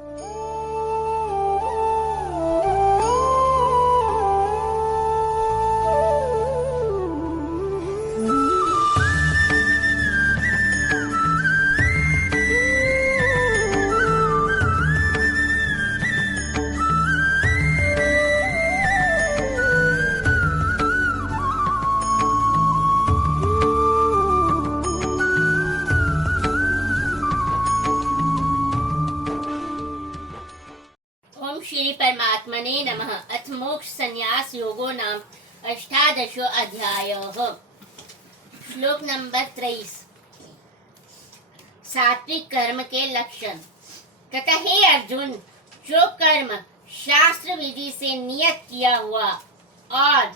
ओम श्री परमात्मने नमः। अथ मोक्ष संन्यास योगो नाम अष्टादशो अध्यायः। श्लोक नंबर 23। सात्विक कर्म के लक्षण। तथा हे अर्जुन, जो कर्म शास्त्र विधि से नियत किया हुआ और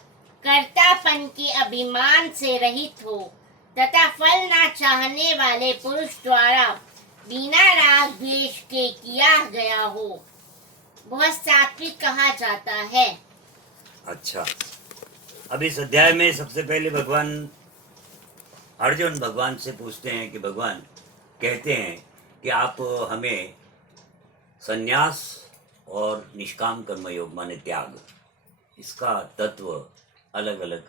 कर्तापन के अभिमान से रहित हो तथा फल ना चाहने वाले पुरुष द्वारा बिना राग द्वेष के किया गया हो, वह सात्विक कहा जाता है। अच्छा, अब इस अध्याय में सबसे पहले अर्जुन भगवान से पूछते हैं कि भगवान कहते हैं कि आप हमें संन्यास और निष्काम कर्मयोग माने त्याग, इसका तत्व अलग अलग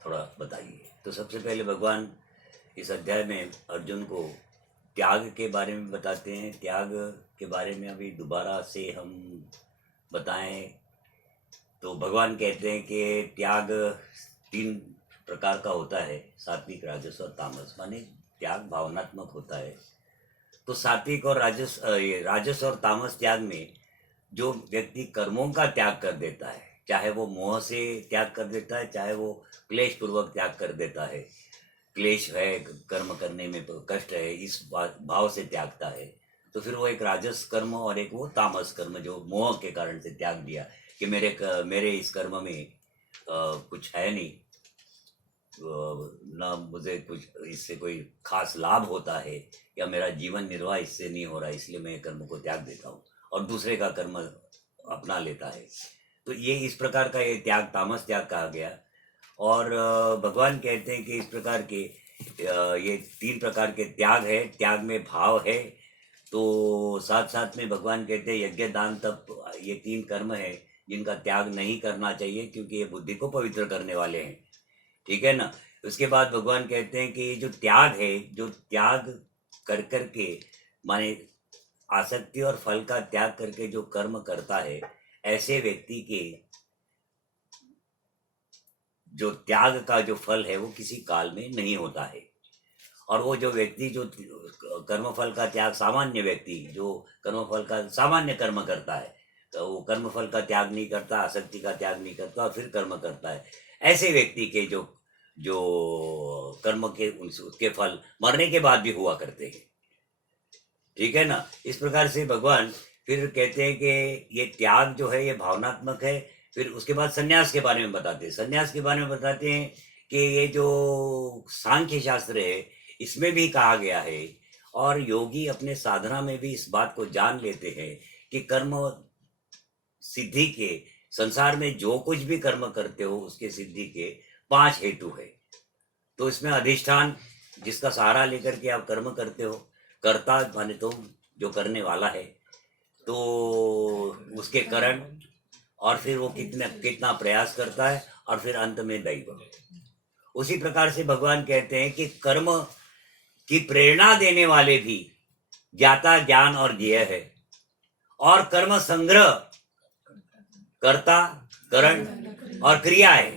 थोड़ा बताइए। तो सबसे पहले भगवान इस अध्याय में अर्जुन को त्याग के बारे में बताते हैं। त्याग के बारे में अभी दोबारा से हम बताएं तो भगवान कहते हैं कि त्याग 3 प्रकार का होता है, सात्विक, राजस और तामस। माने त्याग भावनात्मक होता है। तो सात्विक और राजस और तामस त्याग में जो व्यक्ति कर्मों का त्याग कर देता है, चाहे वो मोह से त्याग कर देता है, चाहे वो क्लेश पूर्वक त्याग कर देता है, क्लेश है, कर्म करने में कष्ट है, इस भाव से त्यागता है, तो फिर वो एक राजस कर्म और एक वो तामस कर्म जो मोह के कारण से त्याग दिया कि मेरे इस कर्म में कुछ है नहीं, ना मुझे कुछ इससे कोई खास लाभ होता है या मेरा जीवन निर्वाह इससे नहीं हो रहा, इसलिए मैं कर्म को त्याग देता हूँ और दूसरे का कर्म अपना लेता है। तो ये इस प्रकार का ये त्याग तामस त्याग कहा गया। और भगवान कहते हैं कि इस प्रकार के ये 3 प्रकार के त्याग है। त्याग में भाव है, तो साथ साथ में भगवान कहते हैं यज्ञ दान तप, ये 3 कर्म है जिनका त्याग नहीं करना चाहिए क्योंकि ये बुद्धि को पवित्र करने वाले हैं। ठीक है ना। उसके बाद भगवान कहते हैं कि जो त्याग है, जो त्याग कर करके माने आसक्ति और फल का त्याग करके जो कर्म करता है, ऐसे व्यक्ति के जो त्याग का जो फल है वो किसी काल में नहीं होता है। और वो जो व्यक्ति जो कर्मफल का त्याग, सामान्य व्यक्ति जो कर्मफल का सामान्य कर्म करता है, तो वो कर्मफल का त्याग नहीं करता, आसक्ति का त्याग नहीं करता और फिर कर्म करता है, ऐसे व्यक्ति के जो कर्म के उसके फल मरने के बाद भी हुआ करते हैं। ठीक है ना। इस प्रकार से भगवान फिर कहते हैं कि ये त्याग जो है ये भावनात्मक है। फिर उसके बाद संन्यास के बारे में बताते हैं। संन्यास के बारे में बताते हैं कि ये जो सांख्य शास्त्र है इसमें भी कहा गया है और योगी अपने साधना में भी इस बात को जान लेते हैं कि कर्म सिद्धि के, संसार में जो कुछ भी कर्म करते हो उसके सिद्धि के 5 हेतु है। तो इसमें अधिष्ठान, जिसका सहारा लेकर के आप कर्म करते हो, कर्ता माने तो जो करने वाला है, तो उसके कारण, और फिर वो कितना प्रयास करता है, और फिर अंत में दैव। उसी प्रकार से भगवान कहते हैं कि कर्म की प्रेरणा देने वाले भी ज्ञाता, ज्ञान और ज्ञेय है, और कर्म संग्रह कर्ता, करण और क्रिया है।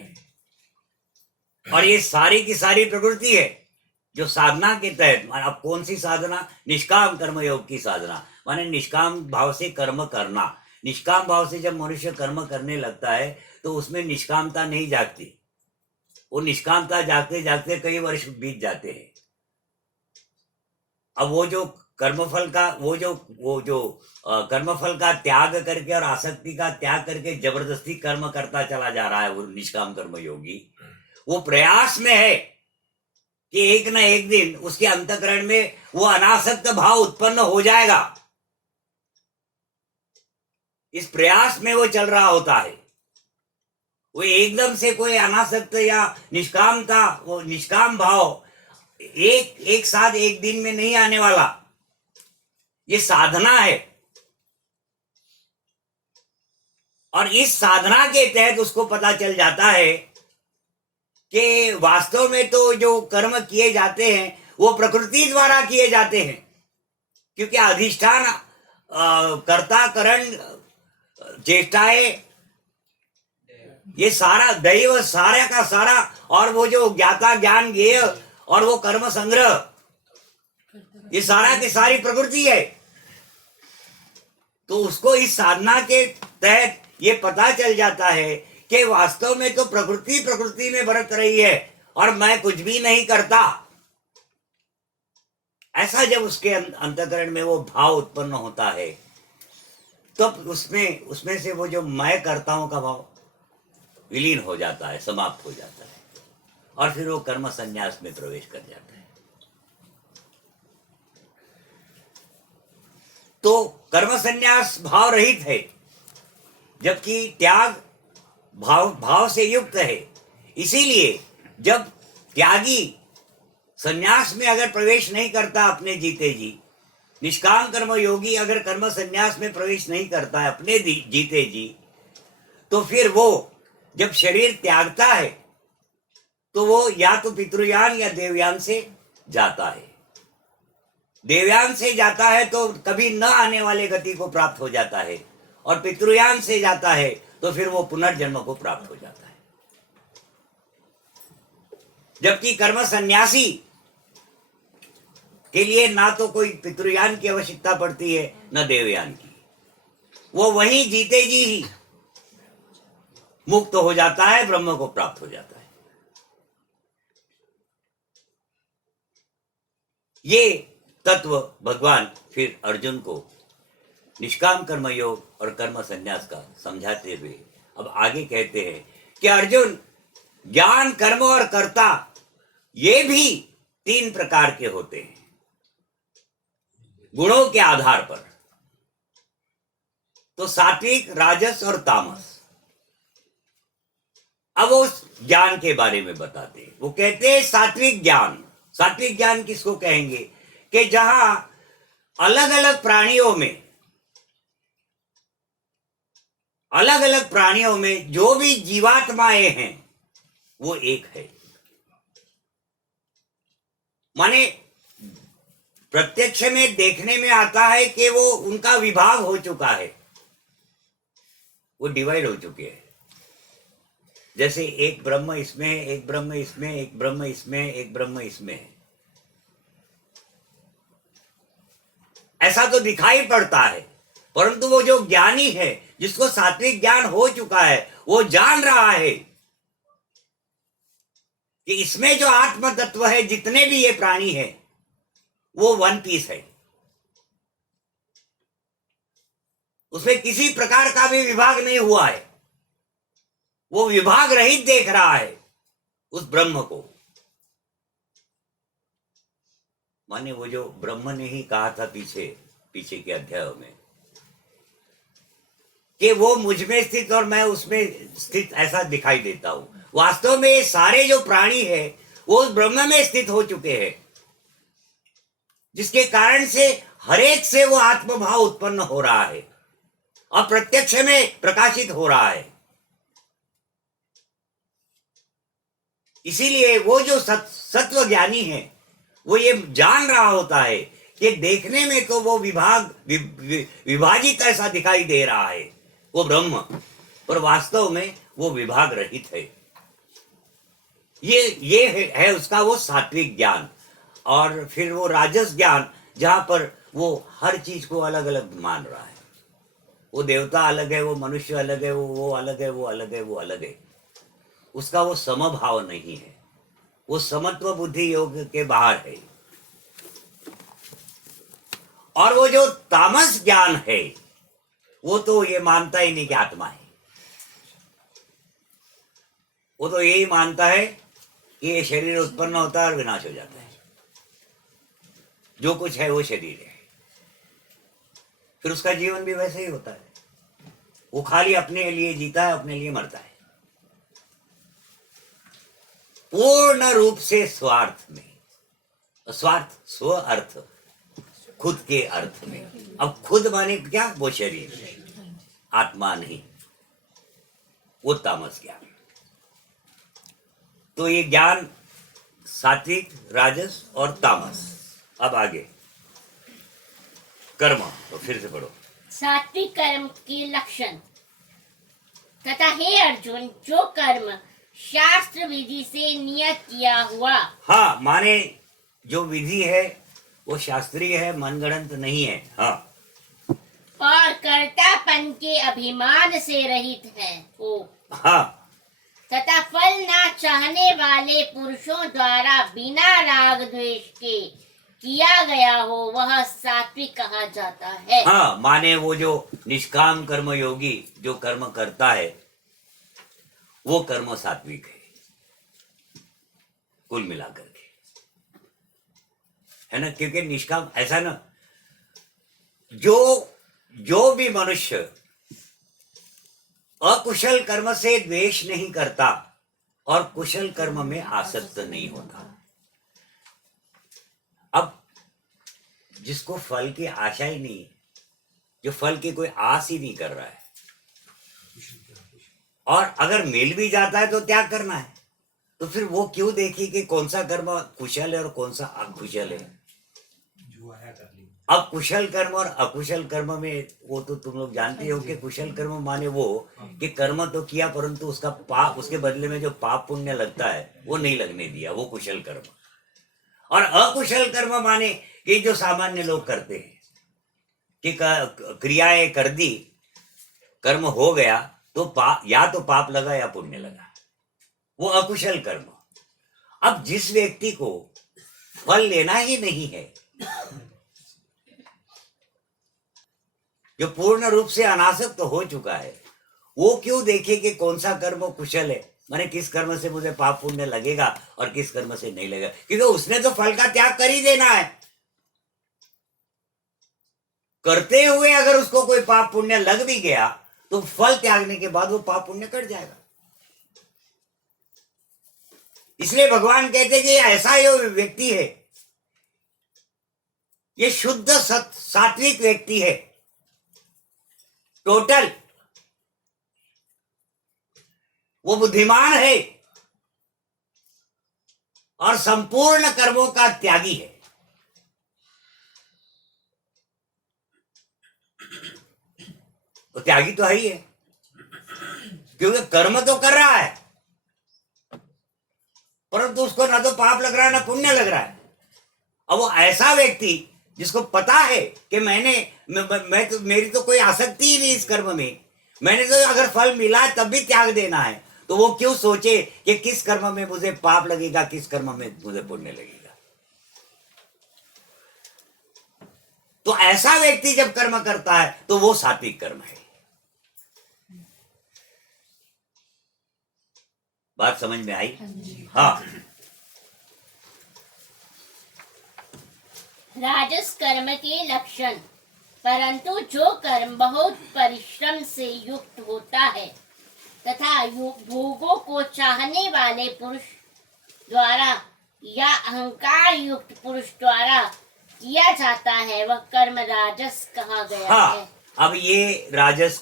और ये सारी की सारी प्रवृत्ति है जो साधना के तहत, अब कौन सी साधना? निष्काम कर्म योग की साधना, माने निष्काम भाव से कर्म करना। निष्काम भाव से जब मनुष्य कर्म करने लगता है तो उसमें निष्कामता नहीं जागती। वो निष्कामता जागते जागते कई वर्ष बीत जाते हैं। अब वो जो कर्मफल का कर्मफल का त्याग करके और आसक्ति का त्याग करके जबरदस्ती कर्म करता चला जा रहा है, वो निष्काम कर्म योगी, वो प्रयास में है कि एक न एक दिन उसके अंतःकरण में वो अनासक्त भाव उत्पन्न हो जाएगा। इस प्रयास में वो चल रहा होता है। वो एकदम से कोई अनासक्त या निष्कामता, वो निष्काम भाव एक साथ एक दिन में नहीं आने वाला। ये साधना है। और इस साधना के तहत उसको पता चल जाता है कि वास्तव में तो जो कर्म किए जाते हैं वो प्रकृति द्वारा किए जाते हैं, क्योंकि अधिष्ठान कर्ता करण चेष्टाएं ये सारा दैव सारा का सारा, और वो जो ज्ञाता ज्ञान ज्ञेय और वो कर्म संग्रह ये सारा की सारी प्रकृति है। तो उसको इस साधना के तहत ये पता चल जाता है कि वास्तव में तो प्रकृति प्रकृति में बरत रही है और मैं कुछ भी नहीं करता। ऐसा जब उसके अंतःकरण में वो भाव उत्पन्न होता है तो उसमें से वो जो मैं करता हूं का भाव विलीन हो जाता है, समाप्त हो जाता है, और फिर वो कर्म संन्यास में प्रवेश कर जाता है। तो कर्म संन्यास भाव रहित है, जबकि त्याग भाव से युक्त है। इसीलिए जब त्यागी संन्यास में अगर प्रवेश नहीं करता अपने जीते जी, निष्काम कर्म योगी अगर कर्म संन्यास में प्रवेश नहीं करता है अपने जीते जी, तो फिर वो जब शरीर त्यागता है तो वो या तो पितृयान या देवयान से जाता है। देवयान से जाता है तो कभी न आने वाले गति को प्राप्त हो जाता है, और पितृयान से जाता है तो फिर वो पुनर्जन्म को प्राप्त हो जाता है। जबकि कर्म सन्यासी के लिए ना तो कोई पितृयान की आवश्यकता पड़ती है न देवयान की, वो वहीं जीते जी ही मुक्त हो जाता है, ब्रह्म को प्राप्त हो जाता है। ये तत्व भगवान फिर अर्जुन को निष्काम कर्म योग और कर्म संन्यास का समझाते हुए अब आगे कहते हैं कि अर्जुन, ज्ञान कर्म और कर्ता ये भी 3 प्रकार के होते हैं गुणों के आधार पर। तो सात्विक, राजस और तामस। अब वो ज्ञान के बारे में बताते हैं। वो कहते हैं सात्विक ज्ञान। सात्विक ज्ञान किसको कहेंगे कि जहां अलग अलग प्राणियों में जो भी जीवात्माएं हैं वो एक है। माने प्रत्यक्ष में देखने में आता है कि वो उनका विभाग हो चुका है, वो डिवाइड हो चुके हैं। जैसे एक ब्रह्म इसमें, एक ब्रह्म इसमें, एक ब्रह्म इसमें, एक ब्रह्म इसमें है, ऐसा तो दिखाई पड़ता है। परंतु वो जो ज्ञानी है, जिसको सात्विक ज्ञान हो चुका है, वो जान रहा है कि इसमें जो आत्म तत्व है, जितने भी ये प्राणी है, वो वन पीस है। उसमें किसी प्रकार का भी विभाग नहीं हुआ है, वो विभाग रहित देख रहा है उस ब्रह्म को। माने वो जो ब्रह्म ने ही कहा था पीछे के अध्यायों में कि वो मुझ में स्थित और मैं उसमें स्थित ऐसा दिखाई देता हूं। वास्तव में ये सारे जो प्राणी है वो उस ब्रह्म में स्थित हो चुके हैं, जिसके कारण से हरेक से वो आत्मभाव उत्पन्न हो रहा है और प्रत्यक्ष में प्रकाशित हो रहा है। इसीलिए वो जो सत्व ज्ञानी है वो ये जान रहा होता है कि देखने में तो वो विभाजित ऐसा दिखाई दे रहा है वो ब्रह्म, पर वास्तव में वो विभाग रहित है। ये है उसका वो सात्विक ज्ञान। और फिर वो राजस ज्ञान, जहां पर वो हर चीज को अलग अलग मान रहा है। वो देवता अलग है, वो मनुष्य अलग है, वो अलग है, वो अलग है, वो अलग है। उसका वो समभाव नहीं है, वो समत्व बुद्धि योग के बाहर है। और वो जो तामस ज्ञान है वो तो ये मानता ही नहीं कि आत्मा है। वो तो यही मानता है कि ये शरीर उत्पन्न होता है और विनाश हो जाता है, जो कुछ है वो शरीर है। फिर उसका जीवन भी वैसे ही होता है, वो खाली अपने लिए जीता है, अपने लिए मरता है, पूर्ण रूप से स्वार्थ में। स्वार्थ स्व अर्थ, खुद के अर्थ में। अब खुद माने क्या? वो शरीर, आत्मा नहीं। वो तामस ज्ञान। तो ये ज्ञान सात्विक, राजस और तामस। अब आगे कर्म, तो फिर से पढ़ो। सात्विक कर्म के लक्षण तथा हे अर्जुन, जो कर्म शास्त्र विधि से नियत किया हुआ। हाँ, माने जो विधि है वो शास्त्रीय है, मनगढ़ंत नहीं है। हाँ, और कर्तापन के अभिमान से रहित है हो। हाँ, तथा फल ना चाहने वाले पुरुषों द्वारा बिना राग द्वेष के किया गया हो, वह सात्विक कहा जाता है। हाँ, माने वो जो निष्काम कर्म योगी जो कर्म करता है वो कर्म सात्विक है, कुल मिलाकर के, है ना। क्योंकि निष्काम ऐसा ना, जो भी मनुष्य अकुशल कर्म से द्वेष नहीं करता और कुशल कर्म में आसक्त नहीं होता। अब जिसको फल की आशा ही नहीं, जो फल की कोई आस ही नहीं कर रहा है, और अगर मिल भी जाता है तो त्याग करना है, तो फिर वो क्यों देखे कि कौन सा कर्म कुशल है और कौन सा अकुशल है। अब कुशल कर्म और अकुशल कर्म में वो तो तुम लोग जानते हो कि कुशल कर्म माने वो कि कर्म तो किया परंतु उसका पाप, उसके बदले में जो पाप पुण्य लगता है वो नहीं लगने दिया, वो कुशल कर्म। और अकुशल कर्म माने कि जो सामान्य लोग करते हैं कि क्रियाएं कर दी, कर्म हो गया तो पाप, या तो पाप लगा या पुण्य लगा, वो अकुशल कर्म। अब जिस व्यक्ति को फल लेना ही नहीं है, जो पूर्ण रूप से अनासक्त तो हो चुका है, वो क्यों देखे कि कौन सा कर्म कुशल है, माने किस कर्म से मुझे पाप पुण्य लगेगा और किस कर्म से नहीं लगेगा, क्योंकि उसने तो फल का त्याग कर ही देना है। करते हुए अगर उसको कोई पाप पुण्य लग भी गया तो फल त्यागने के बाद वो पाप पुण्य कट जाएगा। इसलिए भगवान कहते हैं कि ऐसा ये व्यक्ति है, ये शुद्ध सात्विक व्यक्ति है, टोटल वो बुद्धिमान है और संपूर्ण कर्मों का त्यागी है। वो त्यागी तो है ही है, क्योंकि कर्म तो कर रहा है परंतु उसको ना तो पाप लग रहा है ना पुण्य लग रहा है। अब वो ऐसा व्यक्ति जिसको पता है कि मैं तो, मेरी तो कोई आसक्ति ही नहीं इस कर्म में, मैंने तो अगर फल मिला तब भी त्याग देना है, तो वो क्यों सोचे कि किस कर्म में मुझे पाप लगेगा, किस कर्म में मुझे पुण्य लगेगा। तो ऐसा व्यक्ति जब कर्म करता है तो वो सात्विक कर्म है। बात समझ में आई? हाँ। राजस कर्म के लक्षण, परंतु जो कर्म बहुत परिश्रम से युक्त होता है तथा भोगों को चाहने वाले पुरुष द्वारा या अहंकार युक्त पुरुष द्वारा किया जाता है, वह कर्म राजस कहा गया हाँ, है। अब ये राजस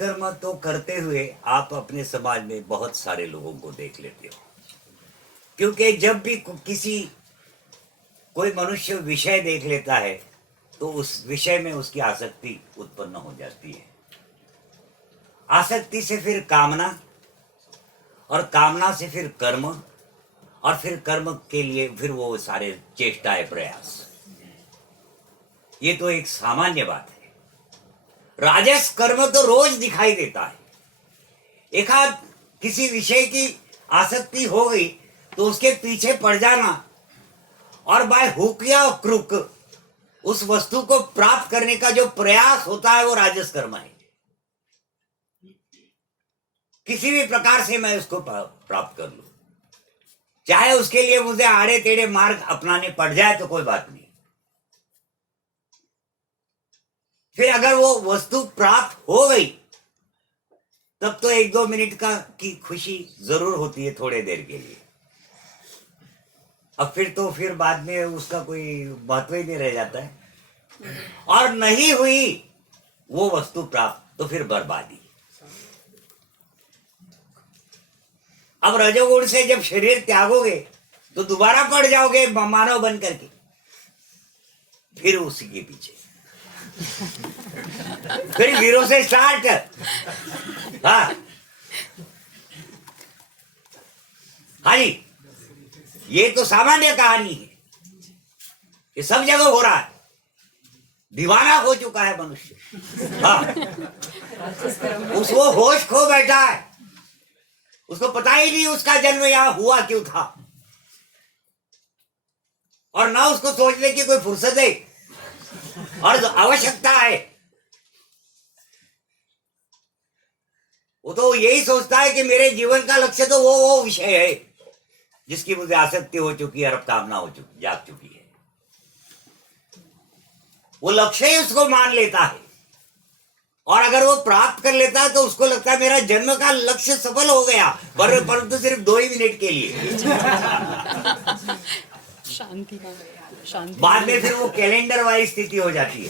कर्म तो करते हुए आप अपने समाज में बहुत सारे लोगों को देख लेते हो, क्योंकि जब भी कोई मनुष्य विषय देख लेता है तो उस विषय में उसकी आसक्ति उत्पन्न हो जाती है। आसक्ति से फिर कामना, और कामना से फिर कर्म, और फिर कर्म के लिए फिर वो सारे चेष्टाएं, प्रयास। ये तो एक सामान्य बात है। राजस कर्म तो रोज दिखाई देता है। एक आध किसी विषय की आसक्ति हो गई तो उसके पीछे पड़ जाना और बाय हुक या क्रुक उस वस्तु को प्राप्त करने का जो प्रयास होता है वो राजस कर्म है। किसी भी प्रकार से मैं उसको प्राप्त कर लूं, चाहे उसके लिए मुझे आड़े टेढ़े मार्ग अपनाने पड़ जाए तो कोई बात नहीं। फिर अगर वो वस्तु प्राप्त हो गई तब तो 1-2 मिनट की खुशी जरूर होती है, थोड़े देर के लिए। अब फिर बाद में उसका कोई महत्व ही नहीं रह जाता है। और नहीं हुई वो वस्तु प्राप्त तो फिर बर्बादी। अब रजोगुण से जब शरीर त्यागोगे तो दोबारा पड़ जाओगे मानव बन करके, फिर उसी के पीछे, फिर जीरो से स्टार्ट। हाँ हाँ जी, ये तो सामान्य कहानी है, ये सब जगह हो रहा है, दीवाना हो चुका है मनुष्य। हाँ, उसको होश खो बैठा है, उसको पता ही नहीं उसका जन्म यहां हुआ क्यों था, और ना उसको सोचने की कोई फुर्सत है और आवश्यकता है। वो तो यही सोचता है कि मेरे जीवन का लक्ष्य तो वो विषय है जिसकी मुझे आसक्ति हो चुकी है, कामना हो चुकी, जाग चुकी है। वो लक्ष्य ही उसको मान लेता है, और अगर वो प्राप्त कर लेता है तो उसको लगता है मेरा जन्म का लक्ष्य सफल हो गया, परंतु सिर्फ 2 ही मिनट के लिए। शांति शांति। बाद में फिर वो कैलेंडर वाली स्थिति हो जाती है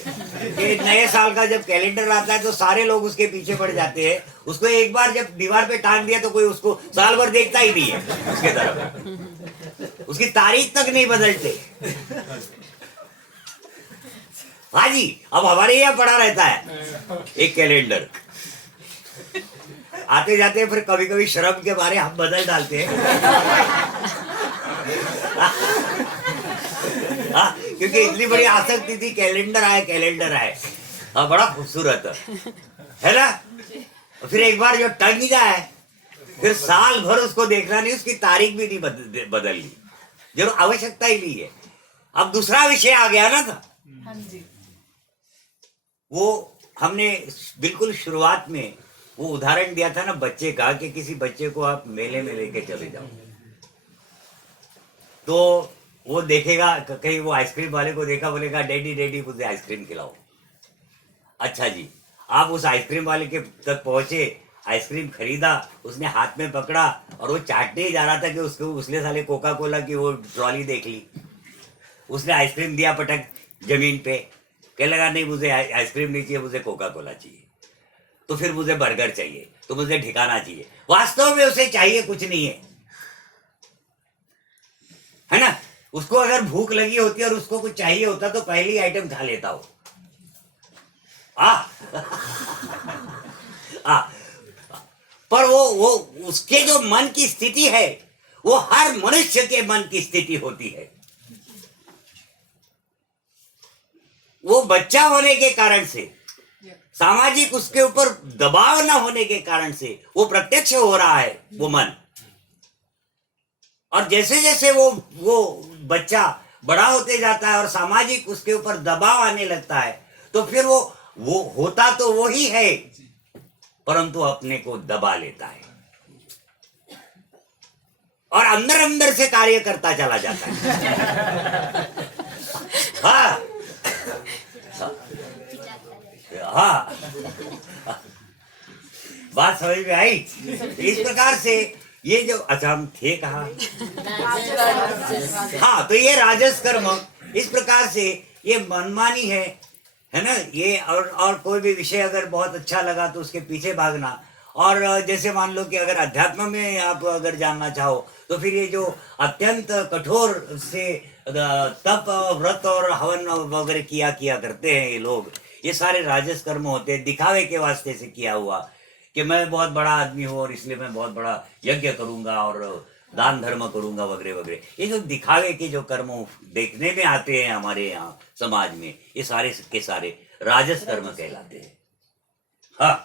कि नए साल का जब कैलेंडर आता है तो सारे लोग उसके पीछे पड़ जाते हैं। उसको एक बार जब दीवार पे टांग दिया तो कोई उसको साल भर देखता ही नहीं है उसके तरफ, उसकी तारीख तक नहीं बदलते। हाँ जी, अब हमारे यहाँ पड़ा रहता है एक कैलेंडर, आते जाते फिर कभी कभी श्रम के बारे हम बदल डालते हैं। हाँ, क्योंकि इतनी बड़ी आसक्ति थी, कैलेंडर आए। हाँ, बड़ा खूबसूरत है ना। फिर एक बार जो टंग जाए फिर साल भर उसको देखना नहीं, उसकी तारीख भी नहीं बदलनी, जरूर आवश्यकता ही नहीं है। अब दूसरा विषय आ गया ना था। हाँ जी। वो हमने बिल्कुल शुरुआत में वो उदाहरण दिया था ना बच्चे का, कि किसी बच्चे को आप मेले में लेके चले जाओ तो वो देखेगा, कहीं वो आइसक्रीम वाले को देखा, बोलेगा डैडी मुझे आइसक्रीम खिलाओ। अच्छा जी, आप उस आइसक्रीम वाले के तक पहुंचे, आइसक्रीम खरीदा, उसने हाथ में पकड़ा और वो चाटने ही जा रहा था कि उसने साले कोका कोला की वो ट्रॉली देख ली, उसने आइसक्रीम दिया पटक जमीन पे, कहने लगा नहीं मुझे आइसक्रीम नहीं चाहिए, मुझे कोका कोला चाहिए, तो फिर मुझे बर्गर चाहिए, तो मुझे ठिकाना चाहिए। वास्तव में उसे चाहिए कुछ नहीं है ना। उसको अगर भूख लगी होती और उसको कुछ चाहिए होता तो पहली आइटम खा लेता हो। पर वो उसके जो मन की स्थिति है वो हर मनुष्य के मन की स्थिति होती है। वो बच्चा होने के कारण से, सामाजिक उसके ऊपर दबाव न होने के कारण से वो प्रत्यक्ष हो रहा है वो मन। और जैसे जैसे वो बच्चा बड़ा होते जाता है और सामाजिक उसके ऊपर दबाव आने लगता है तो फिर वो होता तो वो ही है परंतु अपने को दबा लेता है और अंदर अंदर से कार्य करता चला जाता है। हाँ हाँ, बात समझ में आई। इस प्रकार से ये जो, अच्छा हम थे कहाँ? हाँ, तो ये राजस कर्म इस प्रकार से ये मनमानी है ना। ये और कोई भी विषय अगर बहुत अच्छा लगा तो उसके पीछे भागना। और जैसे मान लो कि अगर अध्यात्म में आप अगर जानना चाहो तो फिर ये जो अत्यंत कठोर से तप व्रत और हवन वगैरह किया करते हैं ये लोग, ये सारे राजस कर्म होते हैं, दिखावे के वास्ते से किया हुआ कि मैं बहुत बड़ा आदमी हूँ और इसलिए मैं बहुत बड़ा यज्ञ करूंगा और दान धर्म करूंगा वगैरह वगैरह। ये जो दिखावे के जो कर्म देखने में आते हैं हमारे यहाँ समाज में, ये सारे के सारे राजस कर्म कहलाते हैं। हाँ,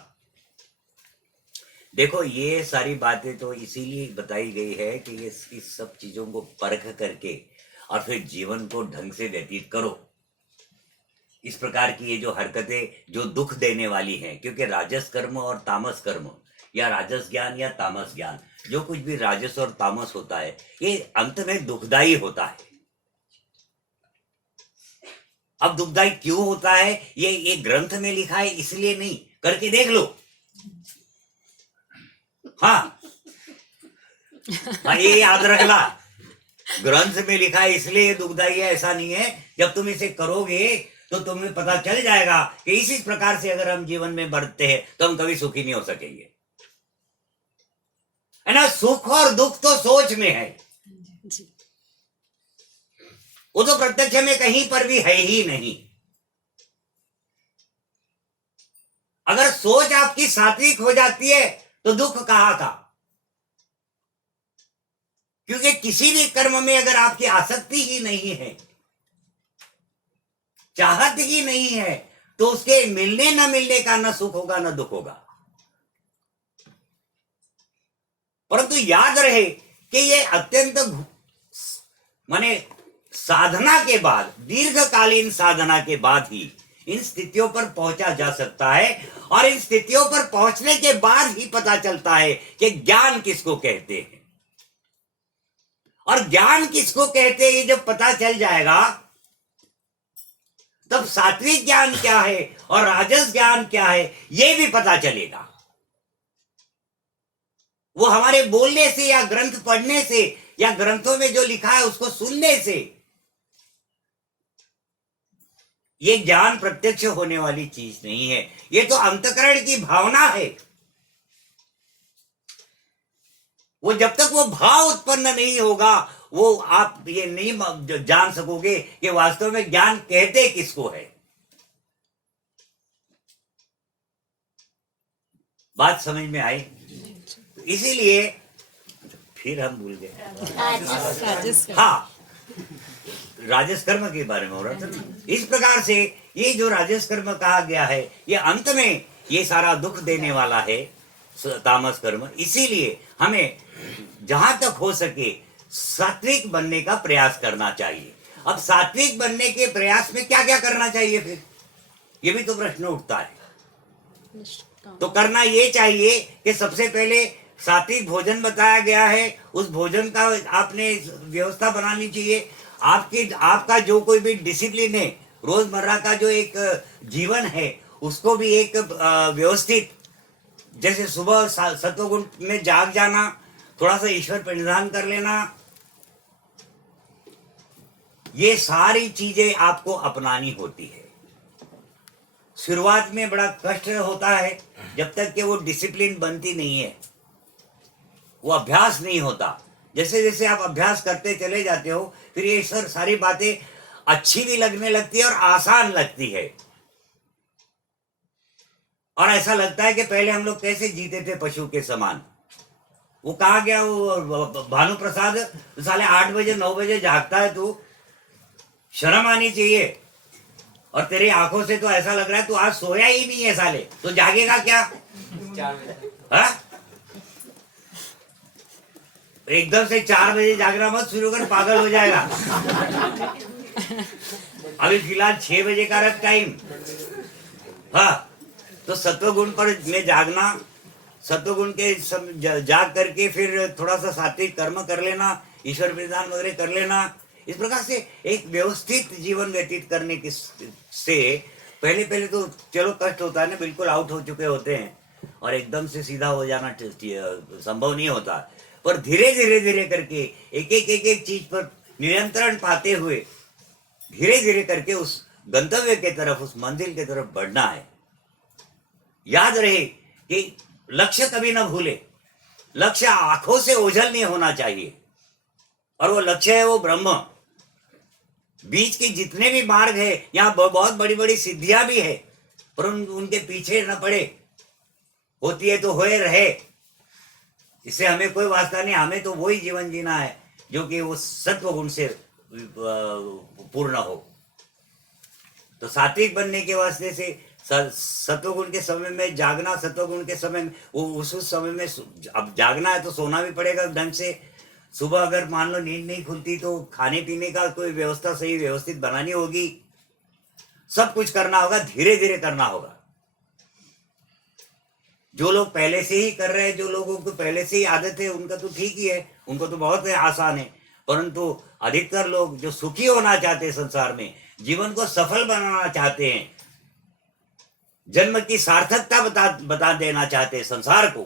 देखो ये सारी बातें तो इसीलिए बताई गई है कि ये इस सब चीजों को परख करके और फिर जीवन को ढंग से व्यतीत करो। इस प्रकार की ये जो हरकतें जो दुख देने वाली हैं, क्योंकि राजस कर्म और तामस कर्म या राजस ज्ञान या तामस ज्ञान, जो कुछ भी राजस और तामस होता है ये अंत में दुखदाई होता है। अब दुखदाई क्यों होता है ये ग्रंथ में लिखा है इसलिए नहीं, करके देख लो। हाँ, ये याद रखना, ग्रंथ में लिखा है इसलिए ये दुखदाई है ऐसा नहीं है। जब तुम इसे करोगे तो तुम्हें पता चल जाएगा कि इसी प्रकार से अगर हम जीवन में बढ़ते हैं तो हम कभी सुखी नहीं हो सकेंगे। है ना। सुख और दुख तो सोच में है, जी वो तो प्रत्यक्ष में कहीं पर भी है ही नहीं। अगर सोच आपकी सात्विक हो जाती है तो दुख कहाँ का। क्योंकि किसी भी कर्म में अगर आपकी आसक्ति ही नहीं है, चाहत ही नहीं है, तो उसके मिलने न मिलने का न सुख होगा न दुख होगा। परंतु याद रहे कि ये अत्यंत माने साधना के बाद, दीर्घकालीन साधना के बाद ही इन स्थितियों पर पहुंचा जा सकता है। और इन स्थितियों पर पहुंचने के बाद ही पता चलता है कि ज्ञान किसको कहते हैं। और ज्ञान किसको कहते हैं ये जब पता चल जाएगा, तब सात्विक ज्ञान क्या है और राजस ज्ञान क्या है ये भी पता चलेगा। वो हमारे बोलने से या ग्रंथ पढ़ने से या ग्रंथों में जो लिखा है उसको सुनने से ये ज्ञान प्रत्यक्ष होने वाली चीज नहीं है। ये तो अंतःकरण की भावना है। वो जब तक वो भाव उत्पन्न नहीं होगा, वो आप ये नहीं जान सकोगे कि वास्तव में ज्ञान कहते किसको है। बात समझ में आई। इसीलिए फिर हम भूल गए। राजस हाँ, राजस कर्म के बारे में हो रहा था ना। इस प्रकार से ये जो राजस कर्म कहा गया है, ये अंत में ये सारा दुख देने वाला है, तामस कर्म। इसीलिए हमें जहां तक हो सके सात्विक बनने का प्रयास करना चाहिए। अब सात्विक बनने के प्रयास में क्या क्या करना चाहिए फिर, ये भी तो प्रश्न उठता है। तो करना ये चाहिए कि सबसे पहले सात्विक भोजन बताया गया है, उस भोजन का आपने व्यवस्था बनानी चाहिए। आपका जो कोई भी डिसिप्लिन है, रोजमर्रा का जो एक जीवन है, उसको भी एक व्यवस्थित, जैसे सुबह सत्वगुण में जाग जाना, थोड़ा सा ईश्वर प्रणिधान कर लेना, ये सारी चीजें आपको अपनानी होती है। शुरुआत में बड़ा कष्ट होता है जब तक कि वो डिसिप्लिन बनती नहीं है, वो अभ्यास नहीं होता। जैसे जैसे आप अभ्यास करते चले जाते हो, फिर ये सारी बातें अच्छी भी लगने लगती है और आसान लगती है। और ऐसा लगता है कि पहले हम लोग कैसे जीते थे पशु के समान। वो कहा गया वो भानु प्रसाद, साले 8 बजे 9 बजे जागता है तू, शर्म आनी चाहिए। और तेरी आंखों से तो ऐसा लग रहा है तू आज सोया ही नहीं है साले, तो जागेगा क्या। हाँ? एकदम से 4 बजे जागना मत शुरू कर, पागल हो जाएगा। अभी फिलहाल 6 बजे का रख टाइम। हाँ, तो सत्वगुण पर में जागना, सत्वगुण के जाग करके फिर थोड़ा सा सात्विक कर्म कर लेना, ईश्वर प्रणिधान वगैरह कर लेना। इस प्रकार से एक व्यवस्थित जीवन व्यतीत करने की से पहले पहले तो चलो कष्ट होता है ना, बिल्कुल आउट हो चुके होते हैं और एकदम से सीधा हो जाना संभव नहीं होता। पर धीरे धीरे धीरे करके एक चीज पर नियंत्रण पाते हुए धीरे धीरे करके उस गंतव्य के तरफ, उस मंजिल के तरफ बढ़ना है। याद रहे कि लक्ष्य कभी ना भूले, लक्ष्य आंखों से ओझल नहीं होना चाहिए। और वो लक्ष्य है वो ब्रह्म। बीच के जितने भी मार्ग है, यहाँ बहुत बड़ी बड़ी सिद्धियां भी है, पर उनके पीछे न पड़े। होती है तो होए रहे, इससे हमें कोई वास्ता नहीं। हमें तो वही जीवन जीना है जो कि वो सत्व गुण से पूर्ण हो। तो सात्विक बनने के वास्ते से सत्वगुण के समय में जागना, सत्वगुण के समय में वो उस समय में अब जागना है तो सोना भी पड़ेगा ढंग से। सुबह अगर मान लो नींद नहीं खुलती तो खाने पीने का कोई व्यवस्था सही व्यवस्थित बनानी होगी। सब कुछ करना होगा, धीरे धीरे करना होगा। जो लोग पहले से ही कर रहे हैं, जो लोगों को पहले से ही आदत है, उनका तो ठीक ही है, उनको तो बहुत आसान है। परंतु अधिकतर लोग जो सुखी होना चाहते हैं संसार में, जीवन को सफल बनाना चाहते हैं, जन्म की सार्थकता बता देना चाहते हैं संसार को,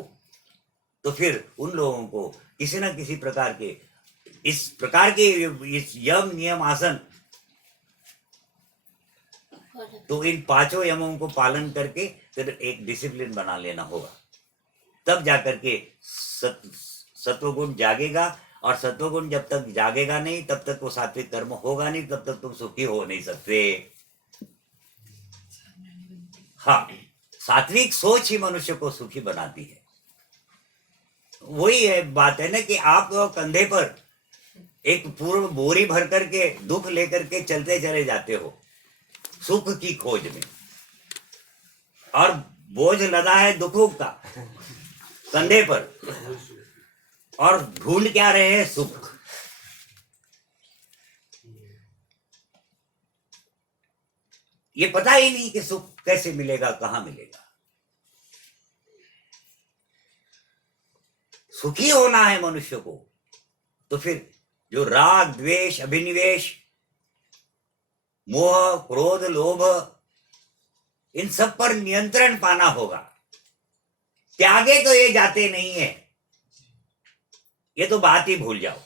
तो फिर उन लोगों को किसी न किसी प्रकार के इस प्रकार के इस यम नियम आसन, तो इन 5 यमों को पालन करके फिर एक डिसिप्लिन बना लेना होगा। तब जाकर के सत्वगुण जागेगा, और सत्वगुण जब तक जागेगा नहीं तब तक वो सात्विक कर्म होगा नहीं, तब तक तुम सुखी हो नहीं सकते। हाँ, सात्विक सोच ही मनुष्य को सुखी बनाती है। वही है बात है ना कि आप कंधे पर एक पूर्ण बोरी भर करके दुख लेकर के चलते चले जाते हो सुख की खोज में, और बोझ लदा है दुखों का कंधे पर, और ढूंढ क्या रहे हैं? सुख। ये पता ही नहीं कि सुख कैसे मिलेगा, कहां मिलेगा। सुखी होना है मनुष्य को, तो फिर जो राग द्वेष अभिनिवेश मोह क्रोध लोभ, इन सब पर नियंत्रण पाना होगा। त्यागे तो ये जाते नहीं है, ये तो बात ही भूल जाओ।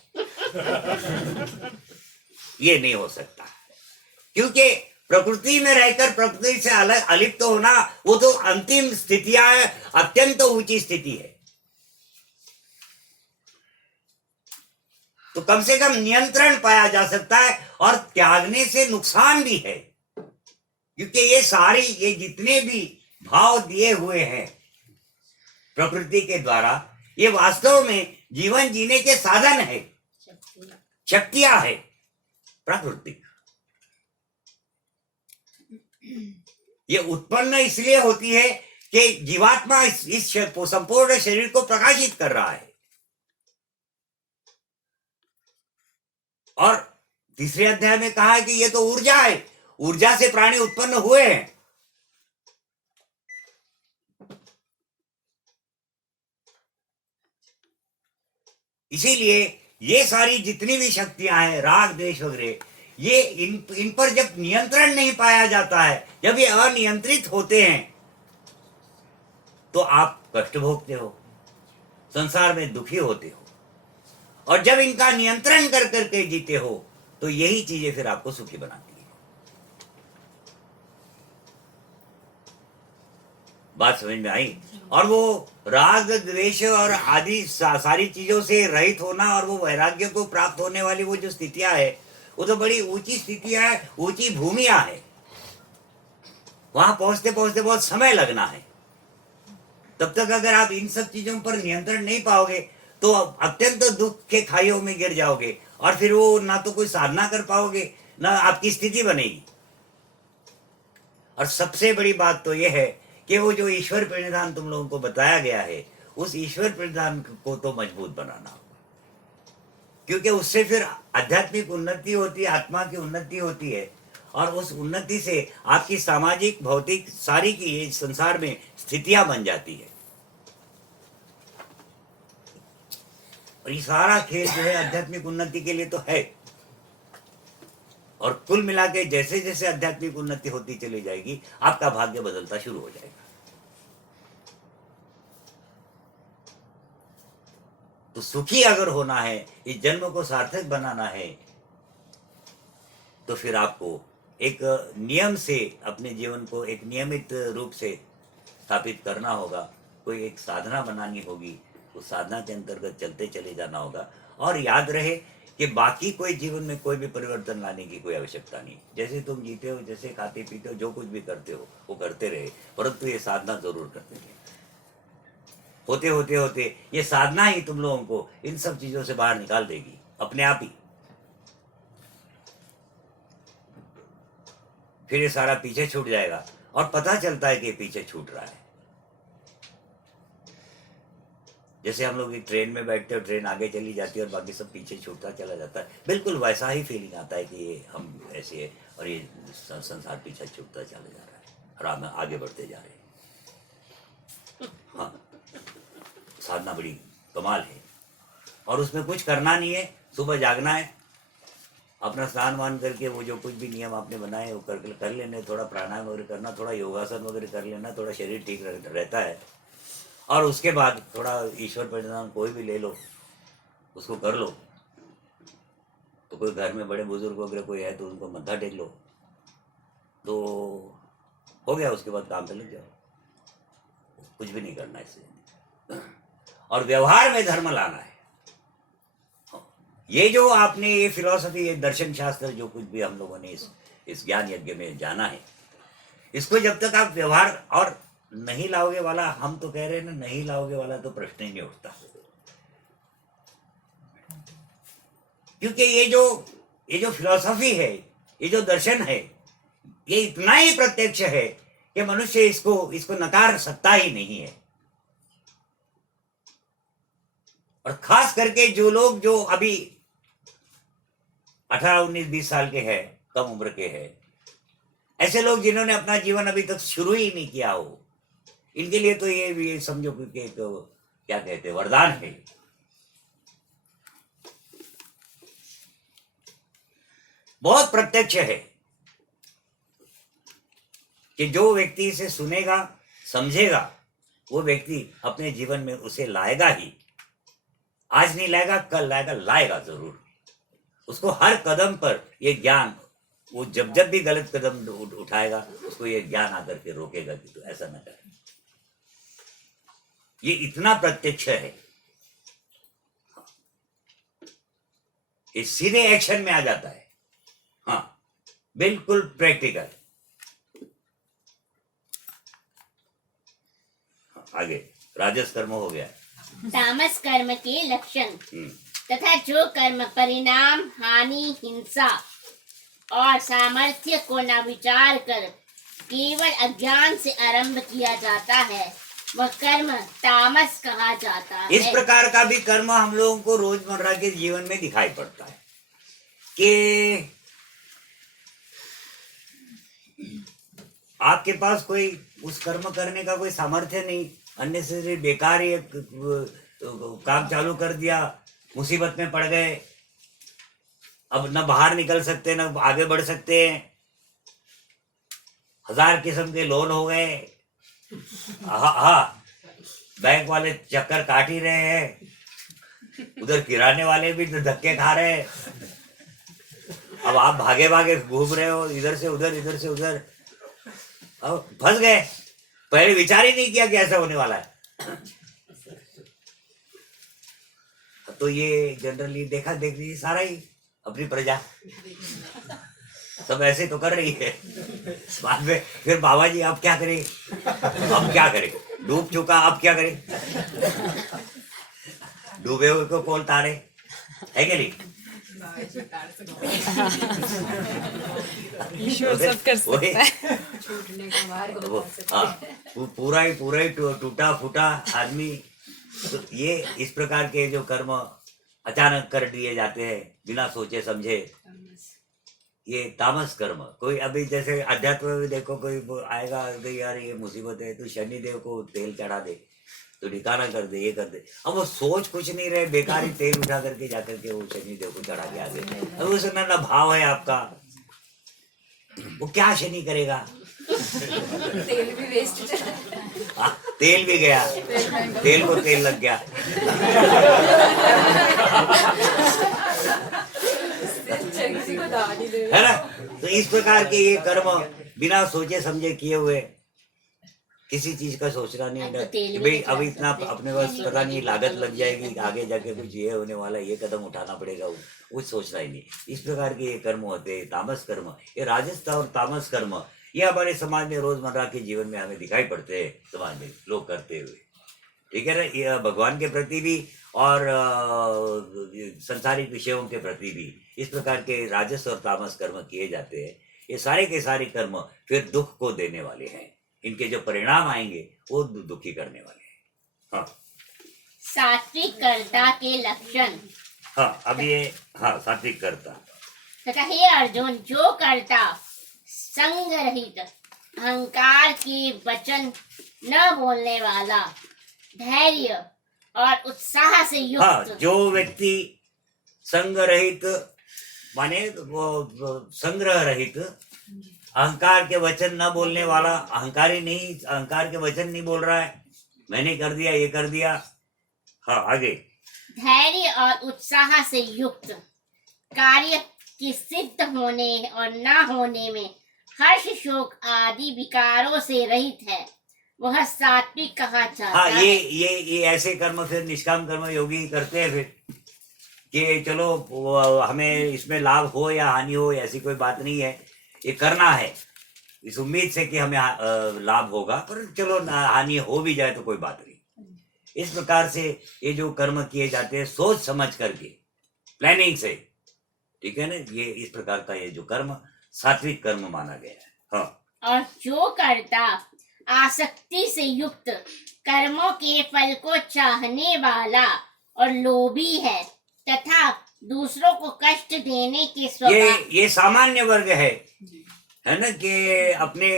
ये नहीं हो सकता, क्योंकि प्रकृति में रहकर प्रकृति से अलग अलिप्त तो होना, वो तो अंतिम स्थितियां है, अत्यंत ऊंची स्थिति है। तो कम से कम नियंत्रण पाया जा सकता है, और त्यागने से नुकसान भी है, क्योंकि ये जितने भी भाव दिए हुए हैं प्रकृति के द्वारा, ये वास्तव में जीवन जीने के साधन है, शक्तियां है प्राकृतिक। ये उत्पन्न इसलिए होती है कि जीवात्मा इस संपूर्ण शरीर को प्रकाशित कर रहा है। और तीसरे अध्याय में कहा है कि ये तो ऊर्जा है, ऊर्जा से प्राणी उत्पन्न हुए हैं। इसीलिए ये सारी जितनी भी शक्तियां हैं, राग द्वेष वगैरह, ये इन पर जब नियंत्रण नहीं पाया जाता है, जब ये अनियंत्रित होते हैं, तो आप कष्ट भोगते हो, संसार में दुखी होते हो। और जब इनका नियंत्रण कर करके जीते हो, तो यही चीजें फिर आपको सुखी बनाती है। बात समझ में आई? और वो राग द्वेष और आदि सारी चीजों से रहित होना, और वो वैराग्य को प्राप्त होने वाली वो जो स्थितियां है, वो तो बड़ी ऊंची स्थितियां है, ऊंची भूमियां है। वहां पहुंचते पहुंचते बहुत समय लगना है। तब तक अगर आप इन सब चीजों पर नियंत्रण नहीं पाओगे, तो अत्यंत दुख के खाइयों में गिर जाओगे, और फिर वो ना तो कोई साधना कर पाओगे, ना आपकी स्थिति बनेगी। और सबसे बड़ी बात तो यह है कि वो जो ईश्वर प्रणिधान तुम लोगों को बताया गया है, उस ईश्वर प्रणिधान को तो मजबूत बनाना होगा, क्योंकि उससे फिर आध्यात्मिक उन्नति होती है, आत्मा की उन्नति होती है, और उस उन्नति से आपकी सामाजिक भौतिक सारी की ये संसार में स्थितियां बन जाती है। और ये सारा खेल जो है आध्यात्मिक उन्नति के लिए तो है। और कुल मिला के जैसे जैसे आध्यात्मिक उन्नति होती चली जाएगी, आपका भाग्य बदलता शुरू हो जाएगा। तो सुखी अगर होना है, इस जन्म को सार्थक बनाना है, तो फिर आपको एक नियम से अपने जीवन को एक नियमित रूप से स्थापित करना होगा। कोई एक साधना बनानी होगी, उस साधना के अंतर्गत चलते चले जाना होगा। और याद रहे कि बाकी कोई जीवन में कोई भी परिवर्तन लाने की कोई आवश्यकता नहीं। जैसे तुम जीते हो, जैसे खाते पीते हो, जो कुछ भी करते हो वो करते रहे, परंतु ये साधना जरूर करते रहे। होते होते होते ये साधना ही तुम लोगों को इन सब चीजों से बाहर निकाल देगी अपने आप ही। फिर ये सारा पीछे छूट जाएगा, और पता चलता है कि ये पीछे छूट रहा है। जैसे हम लोग ट्रेन में बैठते हो, ट्रेन आगे चली जाती है और बाकी सब पीछे छूटता चला जाता है, बिल्कुल वैसा ही फीलिंग आता है कि ये हम ऐसे है और ये संसार पीछे छूटता चला जा रहा है और हम आगे बढ़ते जा रहे हैं। हाँ, साधना बड़ी कमाल है, और उसमें कुछ करना नहीं है। सुबह जागना है, अपना स्नान वान करके वो जो कुछ भी नियम आपने बनाए वो कर लेने, थोड़ा प्राणायाम वगैरह करना, थोड़ा योगासन वगैरह कर लेना, थोड़ा शरीर ठीक रहता है। और उसके बाद थोड़ा ईश्वर परिणाम कोई भी ले लो, उसको कर लो। तो कोई घर में बड़े बुजुर्ग वगैरह कोई है तो उनको मत्था टेक लो, तो हो गया। उसके बाद काम पे लग जाओ, कुछ भी नहीं करना इससे। और व्यवहार में धर्म लाना है। ये जो आपने ये फिलॉसफी, ये दर्शन शास्त्र, जो कुछ भी हम लोगों ने इस ज्ञान यज्ञ में जाना है, इसको जब तक आप व्यवहार और नहीं लाओगे वाला, हम तो कह रहे हैं ना, नहीं लाओगे वाला तो प्रश्न ही नहीं उठता। क्योंकि ये जो फिलॉसफी है, ये जो दर्शन है, ये इतना ही प्रत्यक्ष है कि मनुष्य इसको नकार सकता ही नहीं है। और खास करके जो लोग जो अभी 18, 19, 20 साल के हैं, कम उम्र के हैं, ऐसे लोग जिन्होंने अपना जीवन अभी तक शुरू ही नहीं किया हो, इनके लिए तो ये समझो कि एक क्या कहते हैं, वरदान है। बहुत प्रत्यक्ष है कि जो व्यक्ति इसे सुनेगा, समझेगा, वो व्यक्ति अपने जीवन में उसे लाएगा ही। आज नहीं लाएगा, कल लाएगा, लाएगा जरूर। उसको हर कदम पर ये ज्ञान, वो जब भी गलत कदम उठाएगा, उसको ये ज्ञान आकर के रोकेगा कि तो ऐसा ना करे। ये इतना प्रत्यक्ष है, ये सीधे एक्शन में आ जाता है। हाँ, बिल्कुल प्रैक्टिकल। आगे राजस कर्म हो गया। तामस कर्म के लक्षण तथा जो कर्म परिणाम, हानि, हिंसा और सामर्थ्य को न विचार कर केवल अज्ञान से आरंभ किया जाता है, वह कर्म तामस कहा जाता है। इस प्रकार का भी कर्म हम लोगों को रोजमर्रा के जीवन में दिखाई पड़ता है कि आपके पास कोई उस कर्म करने का कोई सामर्थ्य नहीं, अननेसेसरी बेकार ही काम चालू कर दिया, मुसीबत में पड़ गए, अब न बाहर निकल सकते, न आगे बढ़ सकते हैं, 1000 किस्म के लोन हो गए, हाँ, बैंक वाले चक्कर काट ही रहे हैं, उधर किराने वाले भी धक्के खा रहे हैं, अब आप भागे भागे घूम रहे हो, इधर से उधर, इधर से उधर, अब फंस गए। पहले विचार ही नहीं किया कि ऐसा होने वाला है। तो ये जनरली देखा देख रही सारा ही अपनी प्रजा सब ऐसे तो कर रही है। बाद में फिर बाबा जी अब क्या करें, अब क्या करें, डूब चुका, अब क्या करें, डूबे हुए को कौन तारे, है क्या नहीं? ईश्वर सब कर सकता है। पूरा ही टूटा फूटा आदमी। तो ये इस प्रकार के जो कर्म अचानक कर दिए जाते हैं बिना सोचे समझे, ये तामस कर्म। कोई अभी जैसे अध्यात्म में देखो, कोई आएगा यार ये मुसीबत है, तो शनि देव को तेल चढ़ा दे, तो ठिकाना कर दे, ये कर दे। अब वो सोच कुछ नहीं रहे, बेकार ही तेल उठा करके जाकर के वो शनि देव को चढ़ा के आ गए। अब उसमें ना भाव है आपका, वो क्या शनि करेगा, तेल भी वेस्ट, तेल भी गया, तेल को तेल लग गया। है ना? तो इस प्रकार के ये कर्म बिना सोचे समझे किए हुए, किसी चीज का सोचना नहीं है कि भाई अभी इतना अपने पास पता नहीं लागत लग जाएगी, आगे जाके कुछ ये होने वाला, ये कदम उठाना पड़ेगा, कुछ सोचना ही नहीं। इस प्रकार के ये कर्म होते हैं तामस कर्म। ये राजस और तामस कर्म ये हमारे समाज में रोजमर्रा के जीवन में हमें दिखाई पड़ते हैं, समाज में लोग करते हुए। ठीक है ना? ये भगवान के प्रति भी और संसारिक विषयों के प्रति भी इस प्रकार के राजस और तामस कर्म किए जाते हैं। ये सारे के सारे कर्म फिर दुख को देने वाले हैं। इनके जो परिणाम आएंगे वो दुखी करने वाले हैं। हाँ, सात्विक कर्ता के लक्षण। हाँ, अब ये हाँ सात्विक कर्ता तथा हे अर्जुन, जो कर्ता संग रहित, अहंकार के वचन न बोलने वाला, धैर्य और उत्साह से युक्त। हाँ, जो व्यक्ति संग रहित माने वो संग्रह रहित, अहंकार के वचन न बोलने वाला, अहंकारी नहीं, अहंकार के वचन नहीं बोल रहा है, मैंने कर दिया, ये कर दिया। हाँ, आगे। धैर्य और उत्साह से युक्त, कार्य के सिद्ध होने और न होने में हर्ष शोक आदि विकारों से रहित है, वह सात्विक कहा जाता है। हाँ, ये ऐसे कर्म फिर निष्काम कर्म योगी करते हैं। फिर कि चलो हमें इसमें लाभ हो या हानि हो, ऐसी कोई बात नहीं है। ये करना है इस उम्मीद से कि हमें लाभ होगा, पर चलो हानि हो भी जाए तो कोई बात नहीं। इस प्रकार से ये जो कर्म किए जाते हैं सोच समझ करके, प्लानिंग से, ठीक है ना, ये इस प्रकार का ये जो कर्म सात्विक कर्म माना गया है। हाँ। और जो कर्ता आसक्ति से युक्त कर्मों के फल को चाहने वाला और लोभी है तथा दूसरों को कष्ट देने के स्वभाव, ये सामान्य वर्ग है ना, कि अपने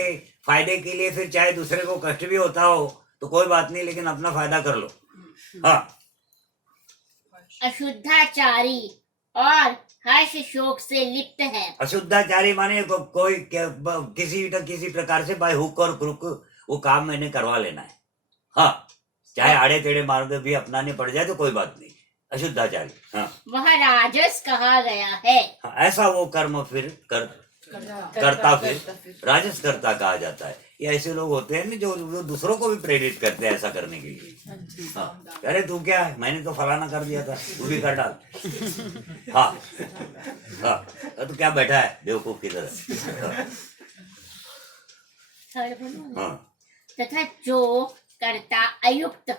फायदे के लिए फिर चाहे दूसरे को कष्ट भी होता हो तो कोई बात नहीं, लेकिन अपना फायदा कर लो। हाँ। अशुद्धाचारी और हर्ष शोक से लिप्त है। अशुद्धाचारी माने कोई किसी न किसी प्रकार से बाय हुक और क्रुक वो काम मैंने करवा लेना है। हाँ, चाहे आड़े टेढ़े मार्ग भी अपनाने पड़ जाए तो कोई बात नहीं, अशुद्धाचारी। हाँ, वह राजस कहा गया है। हाँ, ऐसा वो कर्म फिर करता फिर राजस करता कहा जाता है। ये ऐसे लोग होते हैं ना जो दूसरों को भी प्रेरित करते हैं ऐसा करने के लिए। हाँ, अरे तू क्या है, मैंने तो फलाना कर दिया था, तू भी कर डाल। हाँ हाँ, तो क्या बैठा है बेवकूफ की तरह। हाँ। तथा जो कर्ता अयुक्त,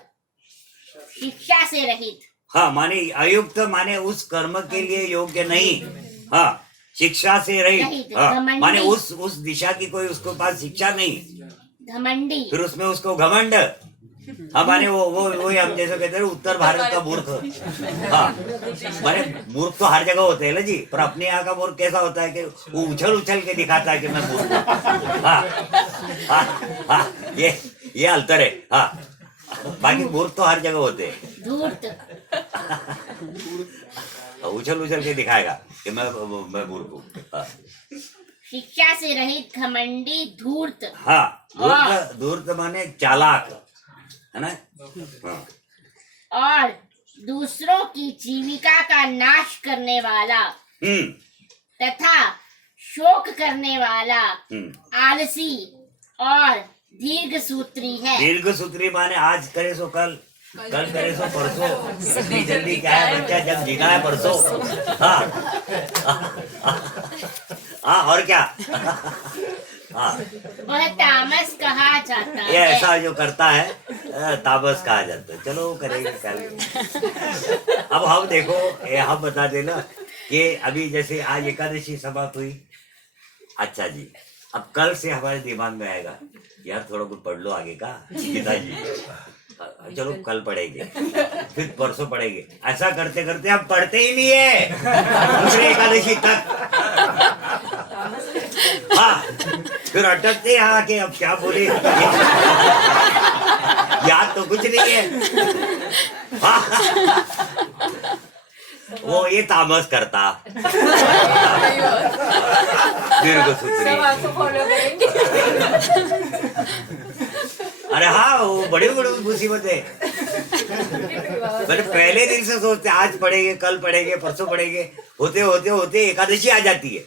शिक्षा से रहित। हाँ, माने अयुक्त माने उस कर्म के लिए योग्य नहीं। हाँ, शिक्षा से रहित। हाँ, माने उस दिशा की कोई उसके पास शिक्षा नहीं, घमंडी, फिर उसमें उसको घमंड। हाँ, माने वो हम जैसे कहते हैं उत्तर भारत का मूर्ख। हाँ, माने मूर्ख तो हर जगह होते हैं ना जी, पर अपने यहाँ का मूर्ख कैसा होता है कि वो उछल उछल के दिखाता है कि मैं मूर्ख हूँ। हाँ हाँ हाँ, ये अंतर है। हाँ, बाकी मूर्ख तो हर जगह होते हैं। धूर्त, उछल उछल के दिखाएगा कि मैं मूर्ख हूँ। हाँ। शिक्षा से रहित, घमंडी, धूर्त। हाँ, धूर्त माने चालाक, है ना। हाँ। और दूसरों की जीविका का नाश करने वाला तथा शोक करने वाला, आलसी और दीर्घ सूत्री है। दीर्घ सूत्री माने आज करे सो कल करे सो परसों, इतनी जल्दी क्या है बच्चा, जब जीना है परसों। हाँ, और क्या। हाँ, वह तामस कहा जाता है। ये ऐसा जो करता है तामस कहा जाता है। चलो करेंगे कल। अब हम देखो, ये हम बता देना कि अभी जैसे आज एकादशी समाप्त हुई। अच्छा जी, अब कल से हमारे दिमाग में आएगा यार थोड़ा कुछ पढ़ लो आगे का पिताजी, चलो कल पढ़ेंगे, फिर परसों पढ़ेंगे। ऐसा करते करते हम पढ़ते ही नहीं है दूसरे एकादशी तक। हाँ, फिर अटकते हैं आके, अब क्या बोले, याद तो कुछ नहीं है। हाँ, वो ये तामस करता दीर्घ सूत्री। अरे हाँ, वो बड़ी बड़ी मुसीबत है। मैंने पहले दिन से सोचते आज पढ़ेंगे, कल पढ़ेंगे, परसों पढ़ेंगे, होते होते होते एकादशी आ जाती है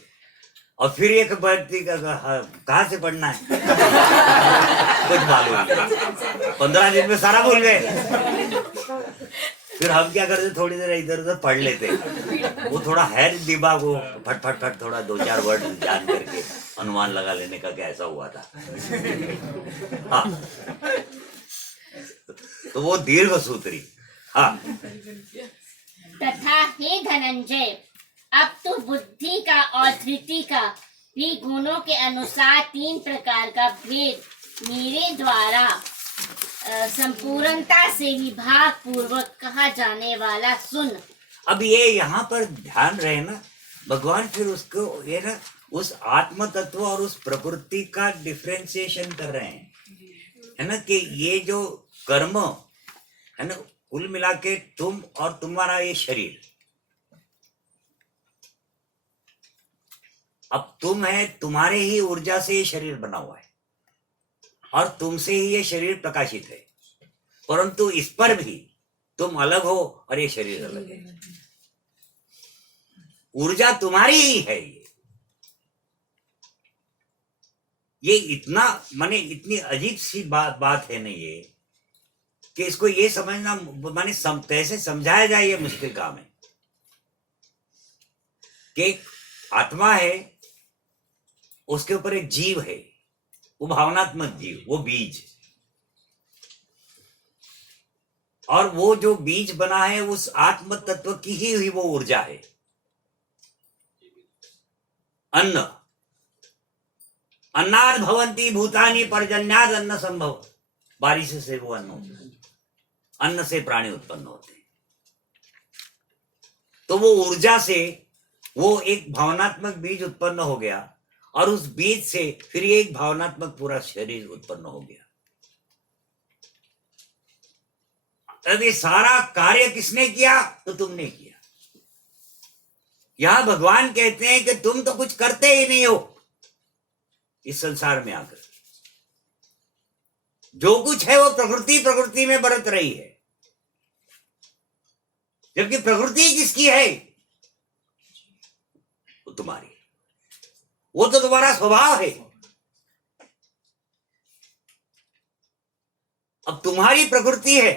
और फिर एक बढ़ती कहाँ से पढ़ना है कुछ मालूम नहीं। 15 दिन में सारा भूल गए। फिर हम क्या करते, थोड़ी देर इधर उधर पढ़ लेते, वो थोड़ा है दिमाग, वो फट फट फट थोड़ा 2-4 वर्ड जान करके अनुमान लगा लेने का कैसा हुआ था। हाँ, तो वो दीर्घ सूत्री। हाँ, तथा हे धनंजय, अब तो बुद्धि का और धृति का भी गुणों के अनुसार 3 प्रकार का भेद मेरे द्वारा संपूर्णता से विभाग पूर्वक कहा जाने वाला सुन। अब ये यहाँ पर ध्यान रहे ना, भगवान फिर उसको ये ना उस आत्म तत्व और उस प्रकृति का डिफरेंशिएशन कर रहे हैं, है ना, कि ये जो कर्म है ना, कुल मिला के तुम और तुम्हारा ये शरीर, अब तुम है, तुम्हारे ही ऊर्जा से ये शरीर बना हुआ है और तुमसे ही ये शरीर प्रकाशित है, परंतु इस पर भी तुम अलग हो और ये शरीर अलग है। ऊर्जा तुम्हारी ही है। ये इतना माने इतनी अजीब सी बात है ना ये, कि इसको ये समझना माने कैसे समझाया जाए, ये मुश्किल काम है। कि एक आत्मा है, उसके ऊपर एक जीव है, वो भावनात्मक जीव, वो बीज, और वो जो बीज बना है उस आत्म तत्व की ही हुई वो ऊर्जा है। अन्न, अन्नाद भवंती भूतानि पर्जन्याद अन्न संभव, बारिश से वो अन्न होता है, अन्न से प्राणी उत्पन्न होते हैं। तो वो ऊर्जा से वो एक भावनात्मक बीज उत्पन्न हो गया, और उस बीज से फिर एक भावनात्मक पूरा शरीर उत्पन्न हो गया। अब ये सारा कार्य किसने किया? तो तुमने किया। यहां भगवान कहते हैं कि तुम तो कुछ करते ही नहीं हो इस संसार में आकर। जो कुछ है वो प्रकृति प्रकृति में बरत रही है, जबकि प्रकृति किसकी है? वो तुम्हारी, वो तो तुम्हारा स्वभाव है। अब तुम्हारी प्रकृति है,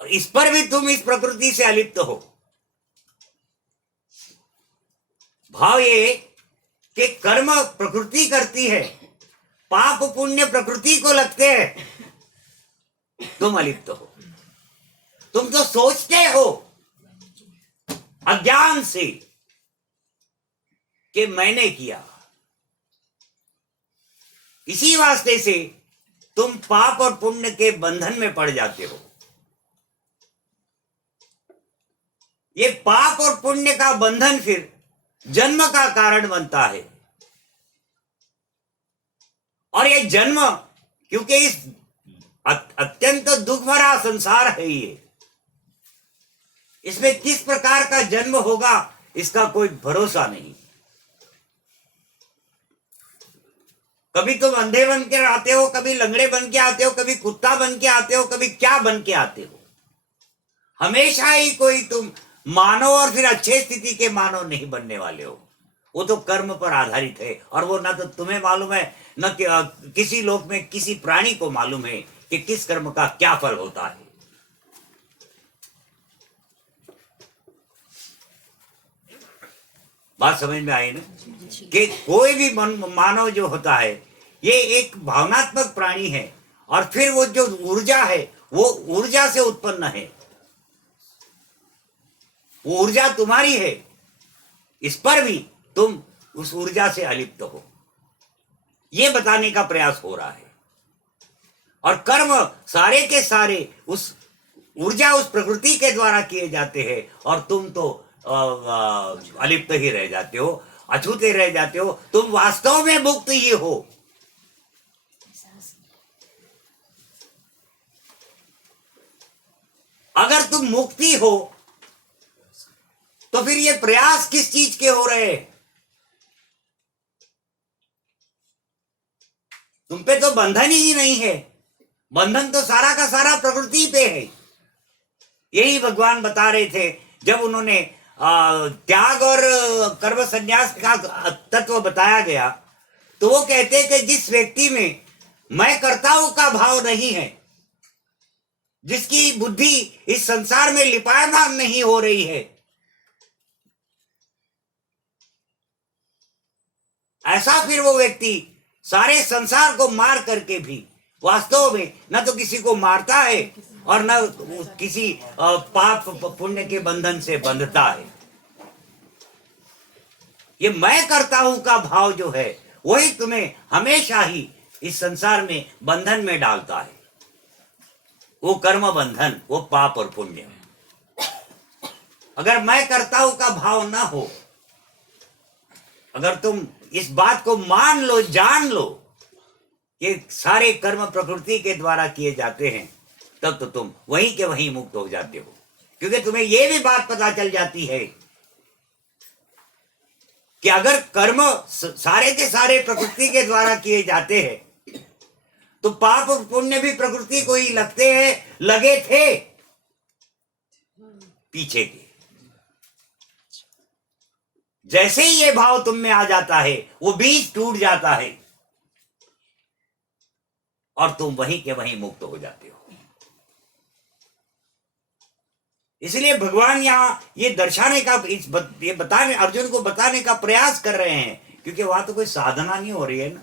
और इस पर भी तुम इस प्रकृति से अलिप्त हो। भाव ये कि कर्म प्रकृति करती है, पाप पुण्य प्रकृति को लगते हैं, तुम अलिप्त हो। तुम तो सोचते हो अज्ञान से कि मैंने किया, इसी वास्ते से तुम पाप और पुण्य के बंधन में पड़ जाते हो। ये पाप और पुण्य का बंधन फिर जन्म का कारण बनता है, और ये जन्म, क्योंकि इस अत्यंत दुख भरा संसार है ये, इसमें किस प्रकार का जन्म होगा इसका कोई भरोसा नहीं। कभी तुम अंधे बन के आते हो, कभी लंगड़े बन के आते हो, कभी कुत्ता बन के आते हो, कभी क्या बन के आते हो। हमेशा ही कोई तुम मानव और फिर अच्छे स्थिति के मानव नहीं बनने वाले हो। वो तो कर्म पर आधारित है, और वो ना तो तुम्हें मालूम है, न किसी लोक में किसी प्राणी को मालूम है कि किस कर्म का क्या फल होता है। बात समझ में आई ना? कि कोई भी मानव जो होता है ये एक भावनात्मक प्राणी है, और फिर वो जो ऊर्जा है वो ऊर्जा से उत्पन्न है। वो ऊर्जा तुम्हारी है, इस पर भी तुम उस ऊर्जा से अलिप्त हो, ये बताने का प्रयास हो रहा है। और कर्म सारे के सारे उस ऊर्जा, उस प्रकृति के द्वारा किए जाते हैं, और तुम तो अलिप्त ही रह जाते हो, अछूते रह जाते हो। तुम वास्तव में मुक्त ही हो। अगर तुम मुक्ति हो तो फिर ये प्रयास किस चीज के हो रहे हैं? तुम पे तो बंधन ही नहीं है, बंधन तो सारा का सारा प्रकृति पे है। यही भगवान बता रहे थे जब उन्होंने त्याग और कर्म संन्यास का तत्व बताया गया, तो वो कहते कि जिस व्यक्ति में मैं करता हूं का भाव नहीं है, जिसकी बुद्धि इस संसार में लिपायमान नहीं हो रही है, ऐसा फिर वो व्यक्ति सारे संसार को मार करके भी वास्तव में न तो किसी को मारता है और न किसी पाप पुण्य के बंधन से बंधता है। ये मैं करता हूं का भाव जो है वही तुम्हें हमेशा ही इस संसार में बंधन में डालता है। वो कर्म बंधन, वो पाप और पुण्य। अगर मैं करता हूं का भाव ना हो, अगर तुम इस बात को मान लो, जान लो कि सारे कर्म प्रकृति के द्वारा किए जाते हैं, तब तो तुम वहीं के वहीं मुक्त हो जाते हो। क्योंकि तुम्हें यह भी बात पता चल जाती है कि अगर कर्म सारे के सारे प्रकृति के द्वारा किए जाते हैं तो पाप और पुण्य भी प्रकृति को ही लगते हैं, लगे थे पीछे के। जैसे ही ये भाव तुम में आ जाता है वो बीज टूट जाता है और तुम वहीं के वहीं मुक्त हो जाते हो। इसलिए भगवान यहाँ ये दर्शाने का ये बताने अर्जुन को बताने का प्रयास कर रहे हैं, क्योंकि वहां तो कोई साधना नहीं हो रही है ना,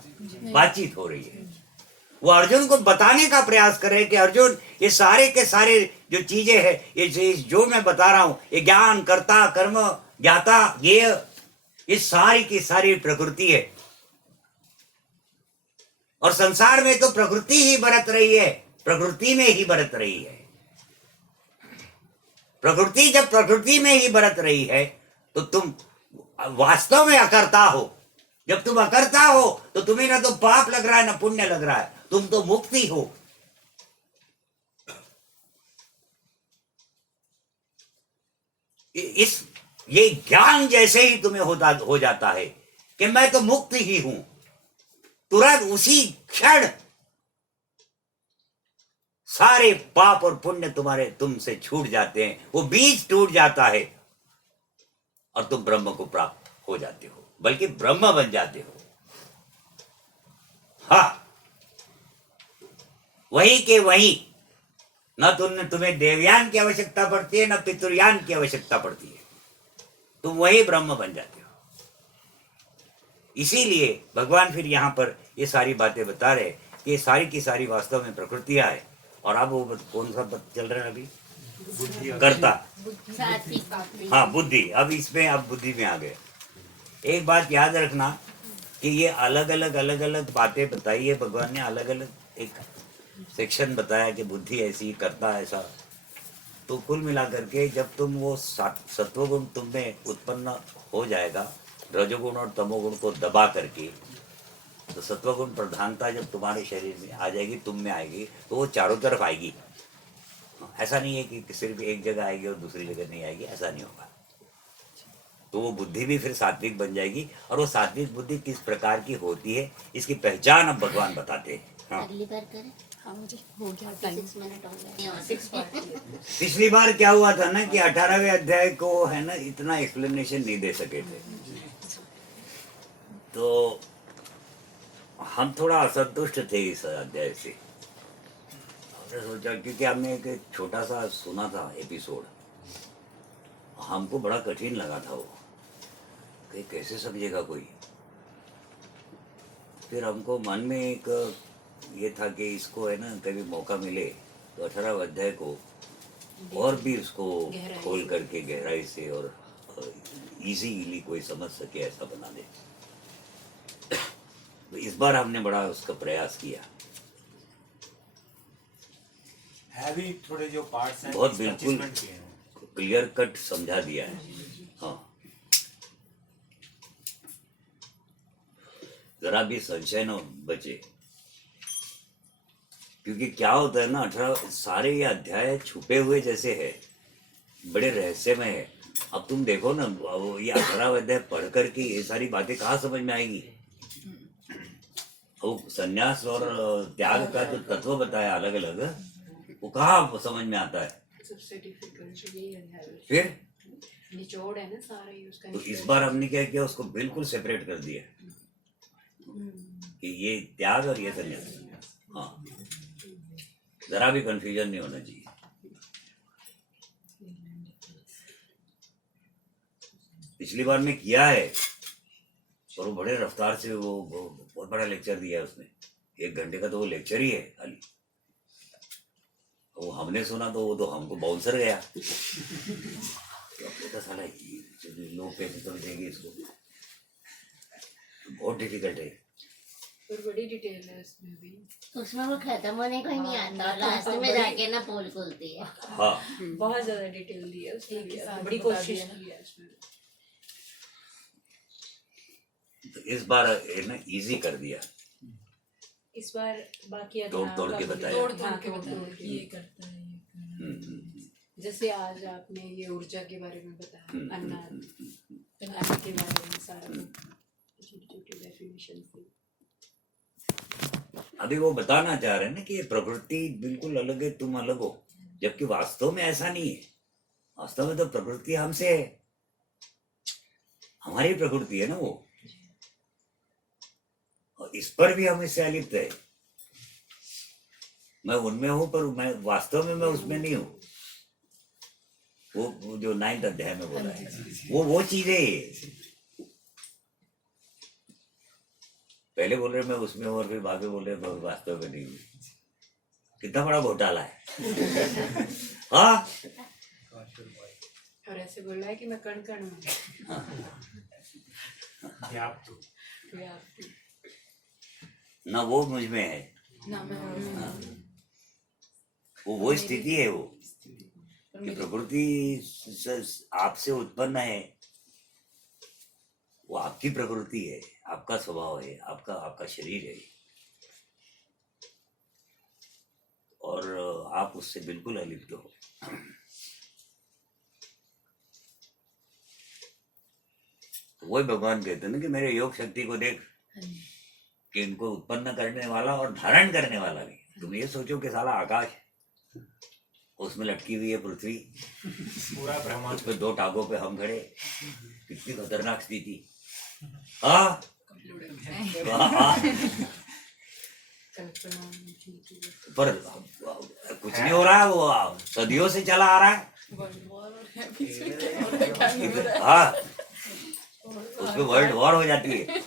बातचीत हो रही है। वो अर्जुन को बताने का प्रयास कर रहे हैं कि अर्जुन, ये सारे के सारे जो चीजें हैं, ये जो मैं बता रहा हूं, ये ज्ञान, कर्ता, कर्म, ज्ञाता, ज्ञेय, ये सारी की सारी प्रकृति है। और संसार में तो प्रकृति ही बरत रही है, प्रकृति में ही बरत रही है। प्रकृति जब प्रकृति में ही बरत रही है तो तुम वास्तव में अकर्ता हो। जब तुम अकर्ता हो तो तुम्हें ना तो पाप लग रहा है ना पुण्य लग रहा है, तुम तो मुक्ति हो। ये ज्ञान जैसे ही तुम्हें हो जाता है कि मैं तो मुक्त ही हूं, तुरंत उसी क्षण सारे पाप और पुण्य तुमसे छूट जाते हैं, वो बीज टूट जाता है और तुम ब्रह्म को प्राप्त हो जाते हो, बल्कि ब्रह्म बन जाते हो। हाँ, वही के वही, न तुम्हें देवयान की आवश्यकता पड़ती है, न पितृयान की आवश्यकता पड़ती है, तुम वही ब्रह्म बन जाते हो। इसीलिए भगवान फिर यहां पर ये सारी बातें बता रहे कि ये सारी की सारी वास्तव में प्रकृतियां है। और अब वो कौन सा चल रहा है अभी? कर्ता, हाँ बुद्धि। अब इसमें अब बुद्धि में आ गए। एक बात याद रखना कि ये अलग अलग बातें बताई है भगवान ने, अलग अलग एक सेक्शन बताया कि बुद्धि ऐसी, कर्ता ऐसा। तो कुल मिलाकर के जब तुम वो सत्वगुण तुम में उत्पन्न हो जाएगा, रजोगुण और तमोगुण को दबा करके, तो सत्वगुण प्रधानता जब तुम्हारे शरीर में आ जाएगी, तुम में आएगी, तो वो चारों तरफ आएगी। ऐसा नहीं है कि सिर्फ एक जगह आएगी और दूसरी जगह नहीं आएगी, ऐसा नहीं होगा। तो वो बुद्धि भी फिर सात्विक बन जाएगी। और वो सात्विक बुद्धि किस प्रकार की होती है, इसकी पहचान अब भगवान बताते हैं। हाँ, अगली बार करें। हाँ मुझे हो गया टाइम। 6 मिनट हो गए। पिछली बार क्या हुआ था ना कि 18वें अध्याय को है ना इतना एक्सप्लेनेशन नहीं दे सके थे, तो हम थोड़ा असंतुष्ट थे इस अध्याय से। हमने सोचा, क्योंकि हमने एक छोटा सा सुना था एपिसोड, हमको बड़ा कठिन लगा था वो, कि कैसे समझेगा कोई। फिर हमको मन में एक ये था कि इसको है ना कभी मौका मिले तो 18वें अध्याय को और भी उसको खोल करके गहराई से और इजीली कोई समझ सके ऐसा बना दे। तो इस बार हमने बड़ा उसका प्रयास किया। है भी थोड़े जो पार्ट्स हैं बहुत बिल्कुल adjustment किए हैं। क्लियर कट समझा दिया है। हाँ, जरा भी संशय न बचे, क्योंकि क्या होता है ना, 18 सारे ये अध्याय छुपे हुए जैसे है, बड़े रहस्यमय है। अब तुम देखो ना, वो ये 18 अध्याय पढ़ करके ये सारी बातें कहाँ समझ में आएगी। वो संन्यास और त्याग का जो तत्व बताया अलग अलग, वो कहाँ समझ में आता है। सबसे डिफिकल्ट यही है, फिर निचोड़ है ना सारा ही उसका। तो इस बार हमने क्या किया, उसको बिल्कुल सेपरेट कर दिया कि ये त्याग और ये संन्यास। हाँ, जरा भी कंफ्यूजन नहीं होना चाहिए। पिछली बार में किया है और वो बड़े रफ्तार से वो बहुत बड़ा लेक्चर दिया है उसने, 1 घंटे का तो वो लेक्चर ही है खाली। वो हमने सुना तो वो तो हमको बाउंसर गया, तो पता साला लोग पैसे तो देंगे इसको, बहुत डिफिकल्ट है। और बड़ी डिटेल है उसमें भी। उसमें वो खत्म होने को ही नहीं आता, और लास्ट में जाके ना पोल खुलती है। हाँ, बहुत ज्यादा डिटेल दी है उसने, बड़ी कोशिश की है उसमें। तो इस बार है ना इजी कर दिया, इस बार बाकी तोड़ के बताया। ये करता है। जैसे आज आपने ये ऊर्जा के बारे में बताया, अन्न के बारे में सारा छोटी छोटी डेफिनेशन थी। अभी वो बताना चाह रहे हैं ना कि ये प्रकृति बिल्कुल अलग है, तुम अलग हो, जबकि वास्तव में ऐसा नहीं है। वास्तव में तो प्रकृति हमसे है, हमारी प्रकृति है ना वो, और इस पर भी हम इससे अलिप्त है। मैं उनमें हूं पर मैं वास्तव में मैं उसमें नहीं हूं। वो जो 9th अध्याय में बोला है, वो चीजें ही। पहले बोल रहे मैं उसमें और फिर बाद में बोल रहे वास्तव में नहीं। कितना बड़ा घोटाला है। हाँ, और ऐसे बोल रहा है कि मैं कण कण हूँ। ना वो मुझ में है, ना मैं वो स्थिति है, वो कि प्रकृति आपसे उत्पन्न है, वो आपकी प्रकृति है, आपका स्वभाव है, आपका शरीर है, और आप उससे बिल्कुल अलिप्त हो। वही भगवान कहते हैं ना कि मेरे योग शक्ति को देख, कि इनको उत्पन्न करने वाला और धारण करने वाला भी। तुम ये सोचो कि साला आकाश, उसमें लटकी हुई है पृथ्वी, पूरा ब्रह्मांड, उस पे 2 टांगों पे हम खड़े, कितनी खतरनाक स्थिति। हाँ, पर कुछ नहीं हो रहा है, वो सदियों से चला आ रहा है। हाँ, उसमें वर्ल्ड वॉर हो जाती है,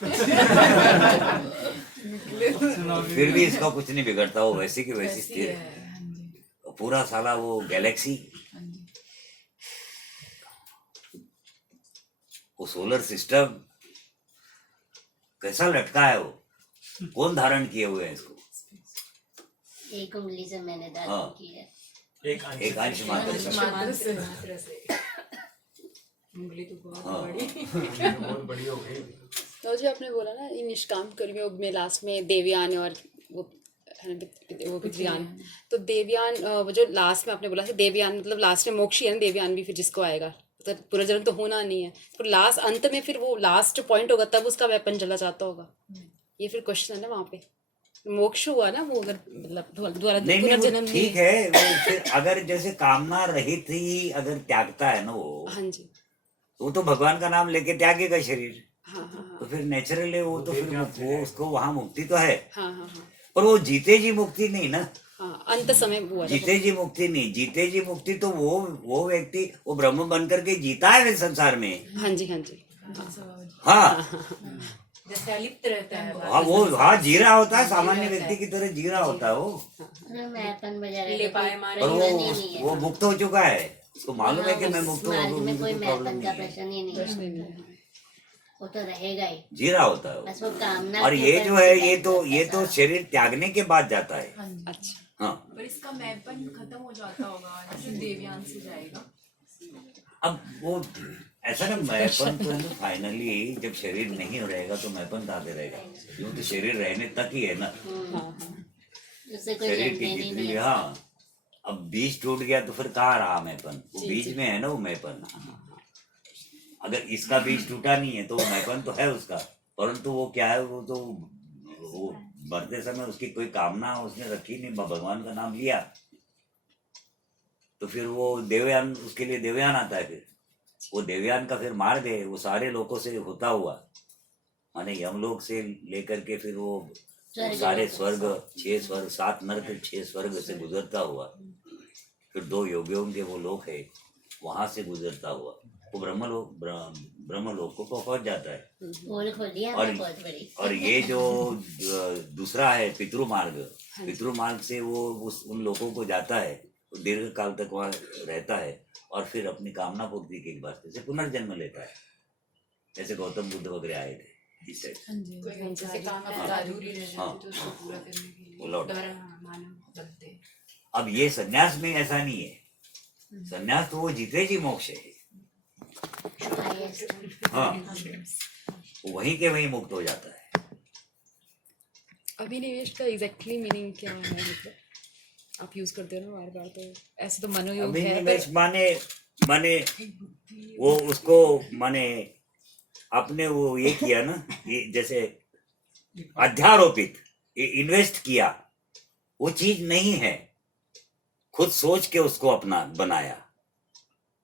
फिर भी इसका कुछ नहीं बिगड़ता, वो वैसी की वैसी स्थिर है। पूरा साला वो गैलेक्सी, वो सोलर सिस्टम कैसा लटका है, वो कौन धारण किए हुए हैं इसको? एक उंगली से मैंने धारण हाँ। की है। एक अंश मात्र से। मात्र से उंगली तो बहुत हाँ। बड़ी। बहुत बड़ी हो गई। तो जो आपने बोला ना ये निष्काम कर्मयोग में लास्ट में देवयान और वो है ना, वो पितृयान, तो देवयान वो जो लास्ट में आपने बोला था देवयान मतलब लास्ट में मोक्ष ही है ना, देवयान भी फिर जिसको आएगा, तो पूरा जन्म तो होना नहीं है, तो लास्ट अंत में फिर वो लास्ट पॉइंट होगा तब उसका वेपन चला जाता होगा। ये फिर क्वेश्चन है ना वहाँ पे, मोक्ष हुआ ना वो, अगर मतलब दोबारा नहीं, पुनर्जन्म वो ठीक है, वो फिर अगर जैसे कामना रहित ही अगर त्यागता है ना वो, हाँ जी, वो तो भगवान का नाम लेके त्यागेगा शरीर, हाँ हाँ तो फिर नेचुरली वो तो फिर वो उसको वहां मुक्ति तो है, हाँ हाँ हाँ पर वो जीते जी मुक्ति नहीं ना। हाँ, अंत समय हुआ था। जीते जी मुक्ति नहीं, जीते जी मुक्ति तो वो व्यक्ति वो ब्रह्म बन करके जीता है इस संसार में। हाँ जी हाँ जी, हाँ जैसे अलिप्त रहता है। हाँ, वो हाँ जी रहा होता है, सामान्य व्यक्ति की तरह जी रहा होता है वो, मैं अपन बजा रहे ले थे, पाए कोई मारे। पर प्रश्न ही नहीं है। वो मुक्त हो चुका है, उसको मालूम है कि मैं हाँ, मुक्त उस मार्ग हो में कोई प्रॉब्लम मैपन का नहीं है, प्रश्न ही नहीं है, वो तो रहेगा ही, जी रहा होता है वो। बस वो कामना और के ये ऊपर जो है डिपेंड ये करता तो है। शरीर त्यागने के बाद जाता है। अच्छा, हाँ, पर इसका मैपन खत्म हो जाता होगा जैसे देवयान से जाएगा। अब वो ऐसा ना, मैपन तो है फाइनली जब शरीर नहीं रहेगा तो मैपन कहाँ से रहेगा, यूं तो शरीर रहने तक ही है ना, उससे कोई शरीर लेन की देन ही जितनी नहीं भी। है। हाँ, अब बीज टूट गया तो फिर कहाँ रहा मैपन, वो बीज में है ना वो मैपन। अगर इसका बीज टूटा नहीं है तो वो मैपन तो है उसका, परंतु वो क्या है, वो तो वो मरते समय उसकी कोई कामना उसने रखी नहीं, भगवान का नाम लिया, तो फिर वो देवयान, उसके लिए देवयान आता है। फिर वो देवयान का फिर मार्ग है, वो सारे लोगों से होता हुआ, माने यमलोक से लेकर के फिर वो सारे स्वर्ग, 6 स्वर्ग, 7 नरक, 6 स्वर्ग से गुजरता हुआ, फिर 2 योगियों के वो लोक है, वहां से गुजरता हुआ वो ब्रह्मलोक को पहुंच जाता है। पोल खोली है और- बहुत बड़ी। और ये जो दूसरा है पितृमार्ग, पितृमार्ग से वो उन लोगों को जाता है, वो दीर्घ काल तक वहाँ रहता है, और फिर अपनी कामना पूर्ति के वास्ते से पुनर्जन्म लेता है, जैसे गौतम बुद्ध वगैरह आए थे इस टाइप। कोई जैसे कामना हाँ। अधूरी रह हाँ। जाती तो उसको पूरा करने के वो लिए लौट द्वारा मानव बनते हैं। अब ये सन्यास में ऐसा नहीं है, सन्यास तो वो जीते जी मोक्ष है। Highest। हाँ, वो वहीं के वहीं मुक्त हो जाता है। अभिनिवेश का एग्जैक्टली मीनिंग क्या है, मतलब आप यूज करते हो ना बार बार, तो ऐसे तो मनोयोग है अभिनिवेश माने माने वो उसको माने आपने वो ये किया ना, ये जैसे अध्यारोपित, ये इन्वेस्ट किया, वो चीज नहीं है, खुद सोच के उसको अपना बनाया।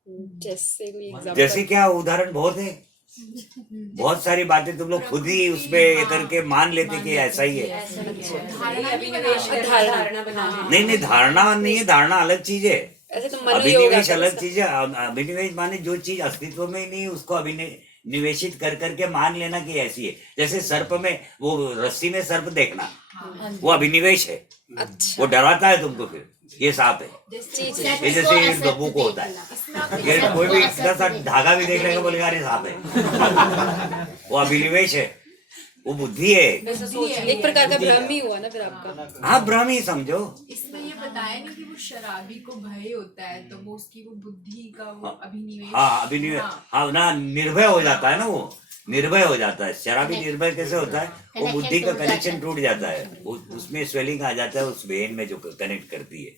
जैसे कोई एग्जांपल, जैसे क्या उदाहरण बहुत है, बहुत सारी बातें तुम लोग खुद ही उसमें ये करके मान लेते कि ऐसा ही है। धारणा अभिनिवेश धारणा बनाना। नहीं नहीं, धारणा नहीं है, धारणा अलग चीज है। ऐसे तो मनोयोग अभिनिवेश आता है अलग इसका। चीज है। अभिनिवेश माने जो चीज अस्तित्व में ही नहीं उसको निवेशित कर करके मान लेना कि ऐसी है। जैसे सर्प में वो रस्सी में सर्प देखना, वो अभिनिवेश है। अच्छा वो डराता है तुमको, फिर ये सांप है। जी जी ये सत्य को जैसे असत्य गब्बू को होता है, देखना। इसमें आप ये सत्य कोई को भी असत्य इतना सा देखना। धागा भी देख लेगा बोलेगा अरे सांप है। वो अभिनिवेश है, वो बुद्धि है। एक प्रकार का भ्रम ही हुआ ना फिर आपका। हाँ, भ्रम ही समझो। इसमें ये बताया नहीं कि वो शराबी को भय होता है तो वो उसकी वो बुद्धि का वो अभिनिवेश। हाँ, अभिनिवेश। हाँ ना, निर्भय हो जाता है ना, वो निर्भय हो जाता है। शराबी निर्भय कैसे होता है? वो बुद्धि का कनेक्शन टूट जाता है, उसमें स्वेलिंग आ जाता है, उस वेन में जो कनेक्ट करती है,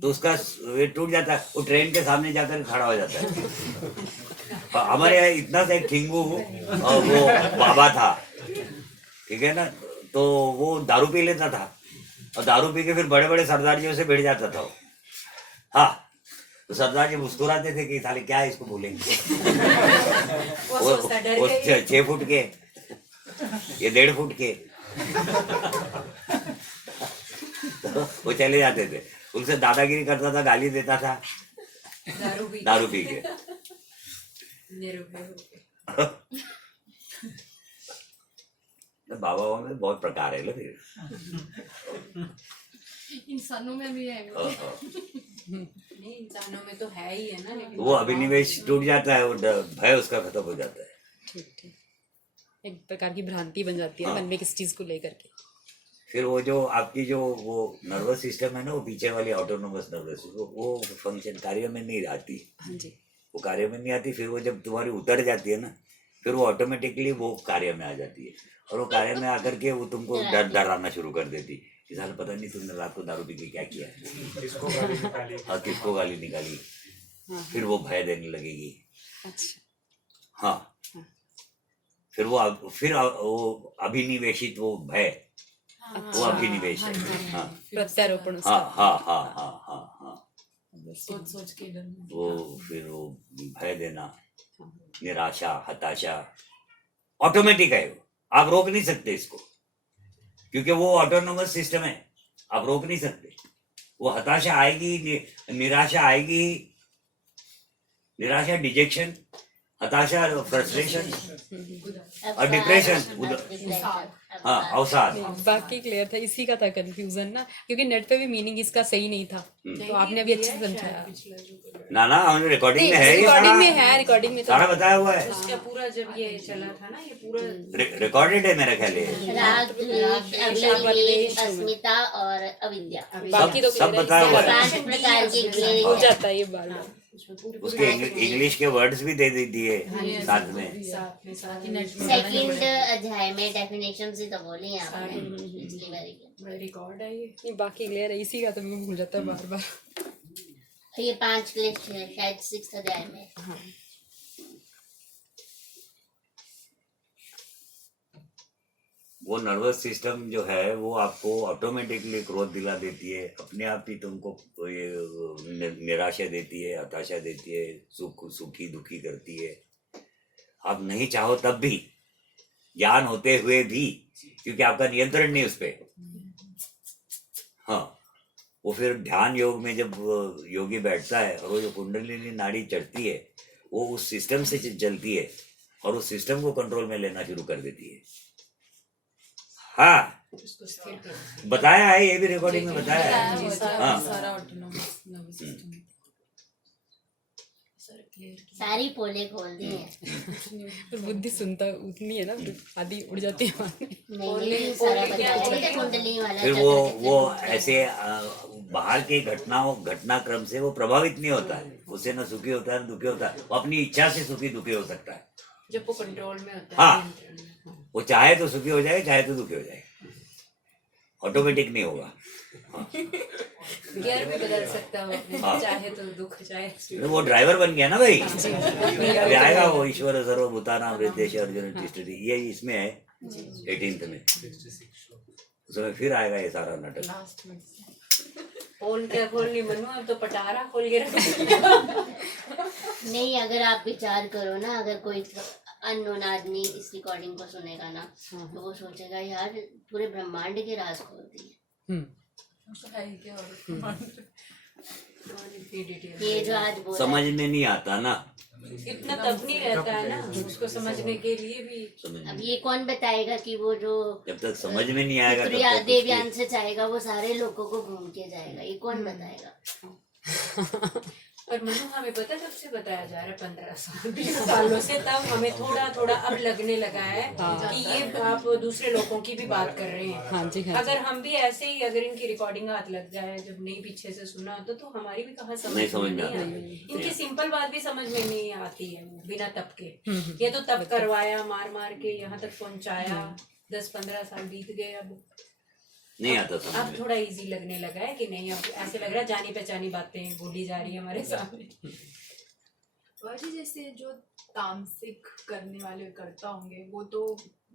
तो उसका ये टूट जाता है। वो ट्रेन के सामने जाकर खड़ा हो जाता है। हमारे यहाँ इतना सा एक ठिंगू और वो बाबा था, ठीक है ना, तो वो दारू पी लेता था और दारू पी के फिर बड़े बड़े सरदारियों से भिड़ जाता था वो। हाँ, तो सरदार जी मुस्कुराते थे कि साले क्या है इसको बोलेंगे। वो 6 फुट के, ये 1.5 फुट के, तो वो चले जाते थे। उनसे दादागिरी करता था, गाली देता था, दारू पी के। तो बाबा में बहुत प्रकार है लो फिर। इंसानों में भी है वो। नहीं इंसानों में तो है ही है ना, लेकिन वो अभिनिवेश टूट जाता है, वो भय उसका खत्म हो जाता है। ठीक ठीक, एक प्रकार की भ्रांति बन जाती है मन में किसी चीज को लेकर के। फिर वो जो आपकी जो वो नर्वस सिस्टम है ना, वो पीछे वाली ऑटोनोमस नर्वस, वो फंक्शन कार्य में नहीं आती। हाँ जी, वो कार्य में नहीं आती। फिर वो जब तुम्हारी उतर जाती है ना, फिर वो ऑटोमेटिकली वो कार्य में आ जाती है, और वो कार्य में आकर के वो तुमको डराना शुरू कर देती कि साल पता नहीं तुमने रात को दारू पी के क्या किया है, किसको गाली निकाली। और किसको गाली निकाली। फिर वो भय देने लगेगी। अच्छा हाँ, फिर वो अभिनिवेशित वो भय, वो अभिनिवेश है। हाँ प्रत्यारोपण उसका। हाँ हाँ हाँ हाँ हाँ हाँ, सोच सोच के डरना। वो फिर वो भय देना, निराशा, हताशा ऑटोमेटिक है। वो आप रोक नहीं सकते इसको, क्योंकि वो ऑटोनोमस सिस्टम है, आप रोक नहीं सकते। वो हताशा आएगी, निराशा आएगी, निराशा, डिजेक्शन, हताशा, फ्रस्ट्रेशन और डिप्रेशन, हाँ, अवसाद। बाकी क्लियर था, इसी का था कंफ्यूजन ना, क्योंकि नेट पे भी मीनिंग इसका सही नहीं था, तो आपने अभी अच्छे से समझाया। ना ना, हमारे रिकॉर्डिंग में है, ये रिकॉर्डिंग में सारा है, रिकॉर्डिंग में तो सारा बताया हुआ है। उसका पूरा जब ये चला था ना, ये पूरा रिकॉर्डेड है मेरा ख्याल है। राग, द्वेष, अभिनिवेश, अस्मिता और अविद्या, बाकी तो सब clear है, बताया हुआ है। 5 प्रकार की हो क्लियर जाता है ये बार बार। उसके इंग्लिश के वर्ड्स भी दे दिए साथ में। सेकंड अध्याय में डेफिनेशन से तो बोली हैं आपने पिछली बारी के। रिकॉर्ड है ये। नहीं, बाकी क्लियर है, इसी का तो मैं भूल जाता है बार बार। ये 5 क्लिस्ट है शायद 6th अध्याय में। वो नर्वस सिस्टम जो है वो आपको ऑटोमेटिकली क्रोध दिला देती है, अपने आप ही तुमको ये निराशा देती है, हताशा देती है, सुखी दुखी करती है। आप नहीं चाहो तब भी, ज्ञान होते हुए भी, क्योंकि आपका नियंत्रण नहीं उस पे। हाँ, वो फिर ध्यान योग में जब योगी बैठता है और वो जो कुंडलिनी नाड़ी चढ़ती है, वो उस सिस्टम से चलती है और उस सिस्टम को कंट्रोल में लेना शुरू कर देती है। हाँ, बताया है, ये भी रिकॉर्डिंग में बताया है। हाँ, सारा ऑटोनोमस नर्वस सिस्टम सारी पोले खोल दी हैं। तो बुद्धि सुनता उतनी है ना, आधी उड़ जाती है वहाँ में। नहीं सारा बताया कुंडली वाला फिर चक्र वो ऐसे बाहर के घटनाक्रम से वो प्रभावित नहीं होता है, उससे ना सुखी होता है ना दुखी होता है। वो अपनी इच्छा से सुखी दुखी हो सकता है। जब वो कंट्रोल में होता है। हाँ, वो चाहे तो सुखी हो जाए, चाहे तो दुखी हो जाए, ऑटोमेटिक नहीं होगा। गियर भी बदल सकता है अपने, चाहे तो दुख चाहे वो ड्राइवर बन गया ना भाई। अभी आएगा वो ईश्वर सर्वभूतानां हृदयेषु अर्जुन तिष्ठति, ये इसमें है 18th में, उसमें फिर आएगा ये सारा नाटक। खोल क्या खोलनी मनु, अब तो पटारा खोल के रख। नहीं, अगर आप विचार करो ना, अगर कोई अननोन आदमी इस रिकॉर्डिंग को सुनेगा ना, तो वो सोचेगा यार पूरे ब्रह्मांड के राज खोल दिए। है क्या और इतनी डिटेल ये जो आज बोला समझ में नहीं आता ना, इतना तब नहीं रहता है ना उसको समझने के लिए भी। समझ अब में ये कौन बताएगा कि वो जो जब तक समझ में नहीं आएगा तब पितृया तक देवयान से जाएगा वो सारे लोगों को घूम के जाएगा, ये कौन बताएगा? और मनु हमें पता कब से बताया जा रहा है 15 साल 20 सालों से, तब हमें थोड़ा थोड़ा अब लगने लगा है कि ये आप दूसरे लोगों की भी बात कर रहे हैं। हाँ जी, हाँ जी। अगर हम भी ऐसे ही अगर इनकी रिकॉर्डिंग हाथ लग जाए जब नहीं पीछे से सुना तो हमारी भी कहाँ नहीं समझ में नहीं आता। आती। इनकी सिंपल बात भी समझ में नहीं आती है वो बिना तप के। ये तो तप करवाया मार मार के यहाँ तक पहुंचाया, 10-15 साल बीत गए, अब नहीं आता समझ अब में। थोड़ा इजी लगने लगा है कि नहीं, अब ऐसे लग रहा है जानी पहचानी बातें बोली जा रही है हमारे सामने। और जी जैसे जो तामसिक करने वाले करता होंगे वो तो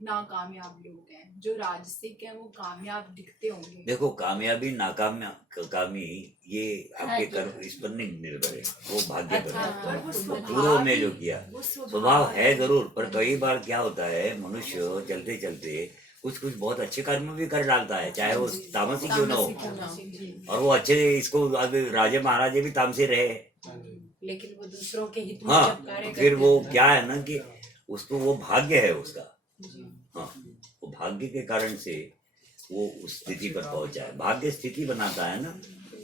नाकामयाब लोग हैं, जो राजसिक हैं वो कामयाब दिखते होंगे। देखो कामयाबी नाकामी ये आपके हाँ, कर्म इस पर नहीं निर्भर है, वो भाग्य पर अच्छा, है। पर वो पूर्व में जो किया वो स्वभाव है जरूर, पर कई बार क्या होता है मनुष्य चलते चलते कुछ कुछ बहुत अच्छे कर्म भी कर डालता है, चाहे वो तामसी क्यों ना हो। और वो अच्छे, इसको अभी राजे महाराजे भी तामसी रहे, लेकिन वो दूसरों के हित में हाँ, जब कार्य फिर करते वो हैं। क्या है ना कि उसको वो भाग्य है उसका, हाँ, वो भाग्य के कारण से वो उस स्थिति पर पहुंचा है। भाग्य स्थिति बनाता है ना,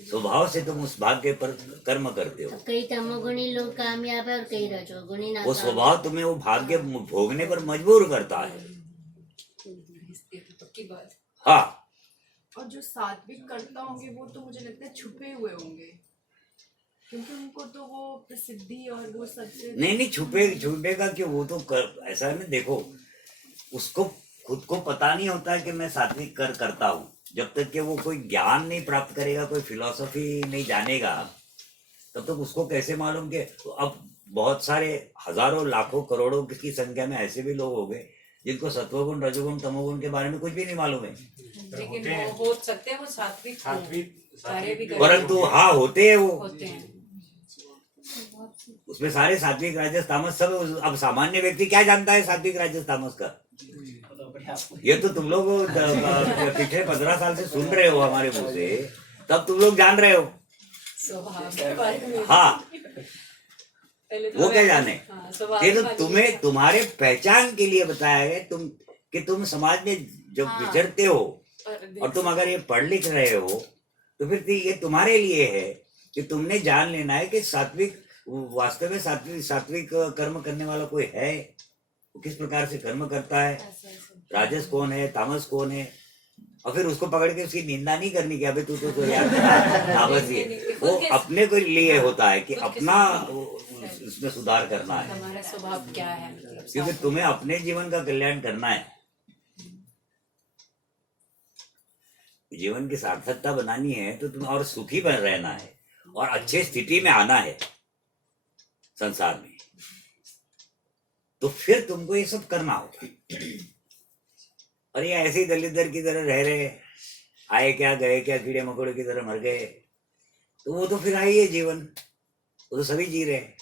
स्वभाव से तुम उस भाग्य पर कर्म करते हो। अब कई तमोगुणी लोग कामयाब है और कई रजोगुणी वो नाकाम। स्वभाव तुम्हें वो भाग्य भोगने पर मजबूर करता है। ये तो पक्की बात। हाँ, और जो सात्विक करता होंगे वो तो मुझे लगता है छुपे हुए होंगे, क्योंकि उनको तो वो प्रसिद्धि और वो सबसे नहीं छुपे का क्यों, वो तो ऐसा है ना, देखो उसको खुद को पता नहीं होता है कि मैं सात्विक करता हूँ, जब तक कि वो कोई ज्ञान नहीं प्राप्त करेगा, कोई फिलॉसफी नहीं जानेगा, तब तक उसको कैसे मालूम कि अब बहुत सारे हजारों लाखों करोड़ों की संख्या में ऐसे भी लोग हो गए जिनको सत्वगुण रजोगुण तमोगुण के बारे में कुछ भी नहीं मालूम है, लेकिन वो हो सकते हैं वो सात्विक हों, कार्य भी करें, परंतु हाँ होते हैं वो, होते हैं। उसमें सारे सात्विक राजस तामस सब। अब सामान्य व्यक्ति क्या जानता है सात्विक राजस तामस का? ये तो तुम लोग पिछले 15 साल से सुन रहे हो हमारे मुंह से, तब तुम लोग जान रहे हो। स्वभाव के बारे में हाँ, पहले तो वो क्या हमें- जाने, हाँ, स्वभाव ये तो वाली तुम्हें बात। तुम्हारे पहचान के लिए बताया है, तुम समाज में जब विचरते हो और तुम अगर ये पढ़ लिख रहे हो तो फिर ये तुम्हारे लिए है कि तुमने जान लेना है कि सात्विक वास्तव में सात्विक कर्म करने वाला कोई है, वो किस प्रकार से कर्म करता है, राजस कौन है, तामस कौन है, और फिर उसको पकड़ के उसकी निंदा नहीं करनी कि अबे तू तो यार तामस ही है। वो अपने को लिए होता है कि अपना उसमें सुधार करना है, हमारा स्वभाव क्या है, मतलब क्योंकि तुम्हें अपने जीवन का कल्याण करना है, जीवन की सार्थकता बनानी है, तो तुम्हें और सुखी बन रहना है और अच्छे स्थिति में आना है संसार में, तो फिर तुमको ये सब करना होगा। और ये ऐसे ही दलिद्र की तरह रह रहे, आए क्या गए क्या, कीड़े मकोड़े की तरह मर गए, तो वो तो फिर आई है जीवन, वो तो सभी जी रहे हैं।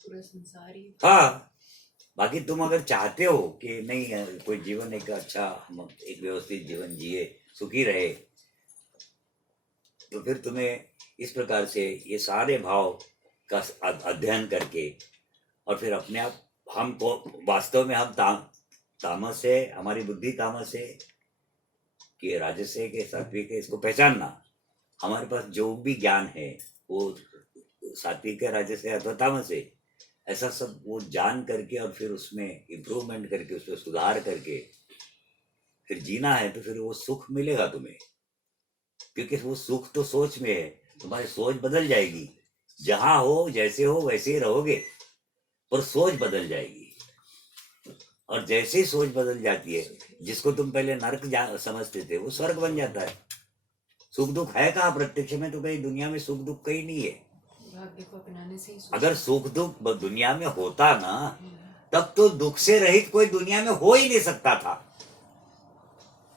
पूरा संसार ही हाँ, बाकी तुम अगर चाहते हो कि नहीं कोई जीवन एक अच्छा, हम एक व्यवस्थित जीवन जिए, सुखी रहे, तो फिर तुम्हें इस प्रकार से ये सारे भाव का अध्ययन करके और फिर अपने आप, हमको वास्तव में हम तामस है, हमारी बुद्धि तामस है कि राजस है कि सात्विक है, इसको पहचानना। हमारे पास जो भी ज्ञान है वो सात्विक है, राजस है अथवा तामस है, ऐसा सब वो जान करके और फिर उसमें इम्प्रूवमेंट करके, उसमें सुधार करके फिर जीना है, तो फिर वो सुख मिलेगा तुम्हें, क्योंकि वो सुख तो सोच में है। तुम्हारी सोच बदल जाएगी, जहां हो जैसे हो वैसे ही रहोगे, पर सोच बदल जाएगी, और जैसे ही सोच बदल जाती है, जिसको तुम पहले नरक समझते थे वो स्वर्ग बन जाता है। सुख दुख है कहाँ प्रत्यक्ष में, तो कहीं दुनिया में सुख दुख कहीं नहीं है। भाग्य को अपनाने से ही अगर सुख दुख दुनिया में होता ना, तब तो दुख से रहित कोई दुनिया में हो ही नहीं सकता था,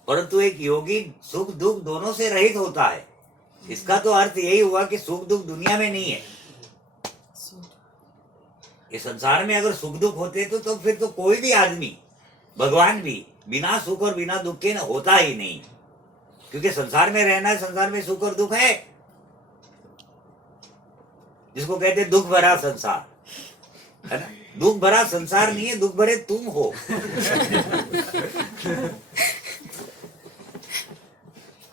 परंतु एक योगी सुख दुख दोनों से रहित होता है। इसका तो अर्थ यही हुआ कि सुख दुख दुनिया में नहीं है। इस संसार में अगर सुख दुख होते तो फिर तो कोई भी आदमी, भगवान भी बिना सुख और बिना दुख के होता ही नहीं, क्योंकि संसार में रहना है, संसार में सुख और दुख है। जिसको कहते हैं दुख भरा संसार, है ना। दुख भरा संसार नहीं है, दुख भरे तुम हो।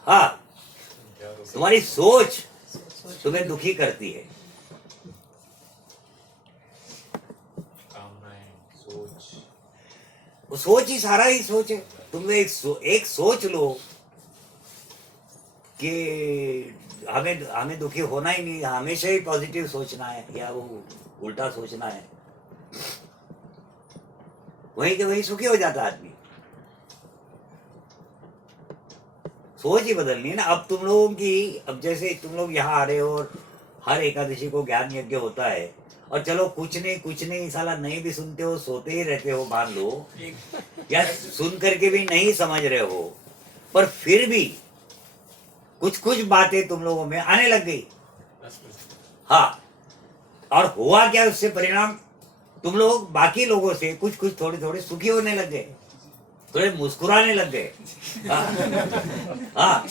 हाँ, तुम्हारी सोच तुम्हें दुखी करती है। कामनाएं, सोच, वो सोच ही सारा ही सोच है। तुम एक सोच लो कि हमें दुखी होना ही नहीं, हमेशा ही पॉजिटिव सोचना है, या वो उल्टा सोचना है, वहीं के वहीं सुखी हो जाता आदमी। सोच ही बदलनी है ना। अब तुम लोगों की, अब जैसे तुम लोग यहाँ आ रहे हो और हर एकादशी को ज्ञान यज्ञ होता है, और चलो कुछ नहीं साला नहीं भी सुनते हो, सोते ही रहते हो मान लो, या सुन करके भी नहीं समझ रहे हो, पर फिर भी कुछ बातें तुम लोगों में आने लग गई। हाँ, और हुआ क्या उससे परिणाम, तुम लोग बाकी लोगों से कुछ थोड़े सुखी होने लग गए, थोड़े मुस्कुराने लग गए। हाँ,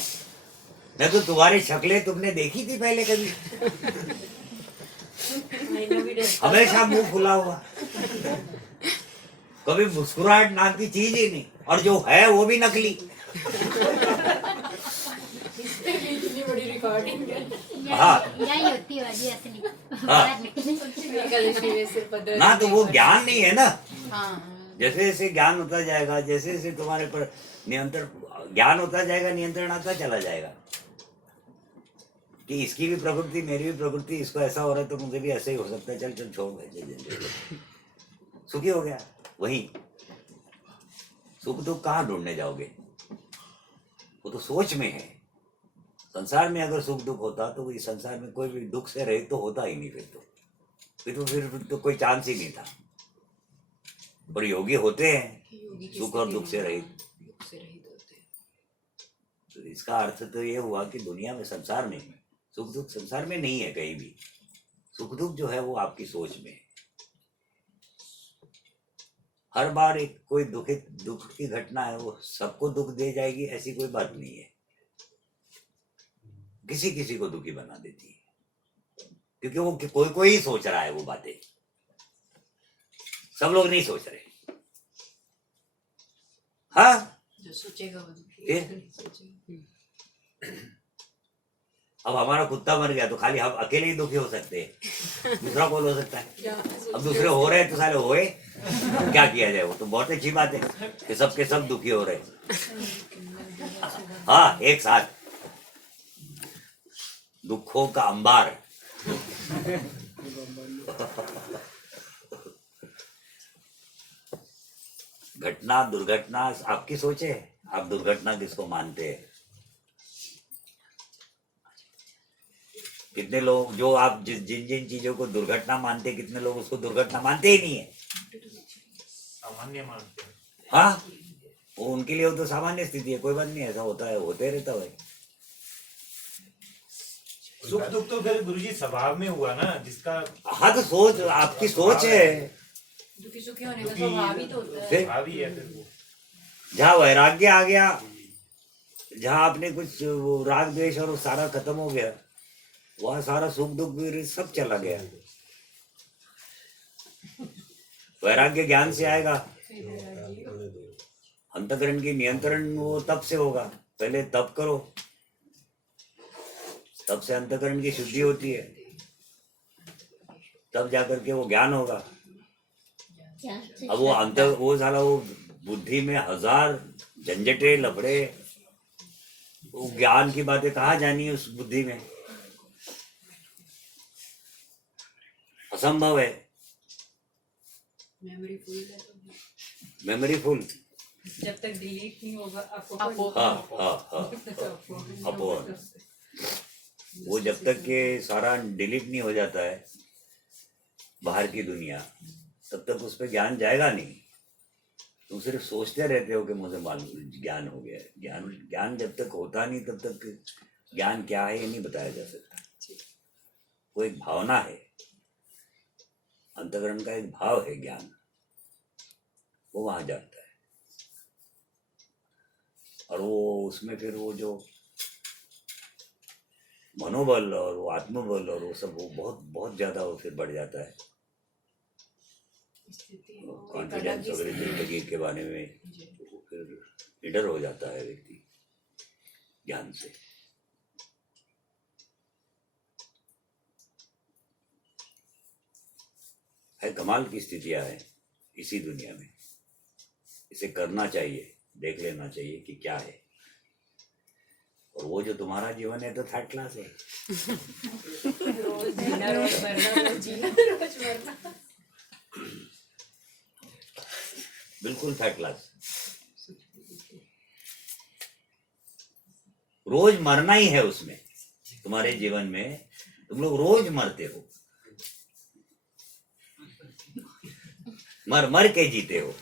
नहीं तो तुम्हारी शक्लें तुमने देखी थी पहले कभी? हमेशा मुंह खुला हुआ, कभी मुस्कुराहट नाम की चीज ही नहीं, और जो है वो भी नकली। इतनी बड़ी रिकॉर्डिंग है। हाँ यही होती है बाजी असली। हाँ, एकादशी में सिर्फ 15 ना तो वो दिन ज्ञान नहीं है ना। हाँ, जैसे जैसे ज्ञान होता जाएगा, जैसे जैसे तुम्हारे पर नियंत्रण, ज्ञान होता जाएगा, नियंत्रण आता चला जाएगा कि इसकी भी प्रकृति, मेरी भी प्रकृति, इसको ऐसा हो रहा है तो मुझे भी ऐसे ही हो सकता है, चल चल छोड़ दे, सुखी हो गया। वही सुख दुख कहाँ ढूंढने जाओगे, वो तो सोच में है। संसार में अगर सुख दुख होता तो इस संसार में कोई भी दुख से रहित तो होता ही नहीं, फिर तो कोई चांस ही नहीं था। पर योगी होते हैं योगी की सुख और स्थिति दुख से में रहित। दुख से रहित होते हैं। तो इसका अर्थ तो ये हुआ कि दुनिया में, संसार में सुख दुख संसार में नहीं है कहीं भी। सुख दुख जो है वो आपकी सोच में है। हर बार एक कोई दुख की घटना है वो सबको दुख दे जाएगी ऐसी कोई बात नहीं है, किसी किसी को दुखी बना देती है, क्योंकि वो कोई ही सोच रहा है वो बातें, सब लोग नहीं सोच रहे। हाँ, जो सोचेगा वो दुखी, ये? जो नहीं सोचेगा। अब हमारा कुत्ता मर गया तो खाली हम अकेले ही दुखी हो सकते हैं, दूसरा कौन हो सकता है? अब दूसरे हो रहे हैं तो साले होए, अब क्या किया जाए? वो तो बहुत अच्छी बात है कि सबके सब दुखी हो रहे हैं। हाँ, एक साथ दुखों का अंबार। घटना दुर्घटना आपकी सोच है, आप दुर्घटना किसको मानते हैं? कितने लोग जो आप जिन जिन चीजों को दुर्घटना मानते हैं, कितने लोग उसको दुर्घटना मानते ही नहीं है। सामान्य मानते हैं। हाँ, वो उनके लिए वो तो सामान्य स्थिति है, कोई बात नहीं, ऐसा होता है, होते रहता है। सुख दुख तो फिर गुरुजी स्वभाव में हुआ ना, जिसका हाँ, तो सोच आपकी सोच है। दुखी सुखी होने का स्वभाव ही तो होता है। फिर स्वभाव ही है फिर वो। जहाँ वैराग्य आ गया, जहाँ आपने कुछ वो राग द्वेष और वो सारा खत्म हो गया, वहाँ सारा सुख दुख भी सब चला गया। वैराग्य ज्ञान से आएगा, अंतःकरण की नियंत्रण वो तप से होगा। पहले तप करो, तब से अंतःकरण की शुद्धि होती है, तब जाकर के वो ज्ञान होगा। अब वो साला वो बुद्धि में हजार झंझटे लफड़े, वो ज्ञान की बातें कहाँ जानी है उस बुद्धि में? असंभव है। मेमोरी फुल है तो मेमोरी फुल। जब तक डिलीट नहीं होगा आपको हाँ हाँ हाँ, अपवाद। वो जब तक के सारा डिलीट नहीं हो जाता है बाहर की दुनिया, तब तक उस पर ज्ञान जाएगा नहीं। तुम सिर्फ सोचते रहते हो कि मुझे मालूम ज्ञान हो गया है। ज्ञान जब तक होता नहीं तब तक ज्ञान क्या है ये नहीं बताया जा सकता। वो एक भावना है, अंतःकरण का एक भाव है ज्ञान, वो वहां जाता है। और वो उसमें फिर वो जो मनोबल और वो आत्मबल और वो सब वो बहुत बहुत ज्यादा वो फिर बढ़ जाता है। स्थिति वो एक अलग कॉन्फिडेंस ही वगैरह स्थिति जिंदगी के बारे में जी। वो फिर निडर हो जाता है व्यक्ति ज्ञान से। है कमाल की स्थितियां हैं इसी दुनिया में। इसे करना चाहिए, देख लेना चाहिए कि क्या है। और वो जो तुम्हारा जीवन है तो थर्ड क्लास है। रोज जीना रोज मरना रोज जीना रोज मरना। बिल्कुल थर्ड क्लास। रोज मरना ही है उसमें। तुम्हारे जीवन में तुम लोग रोज मरते हो, मर मर के जीते हो।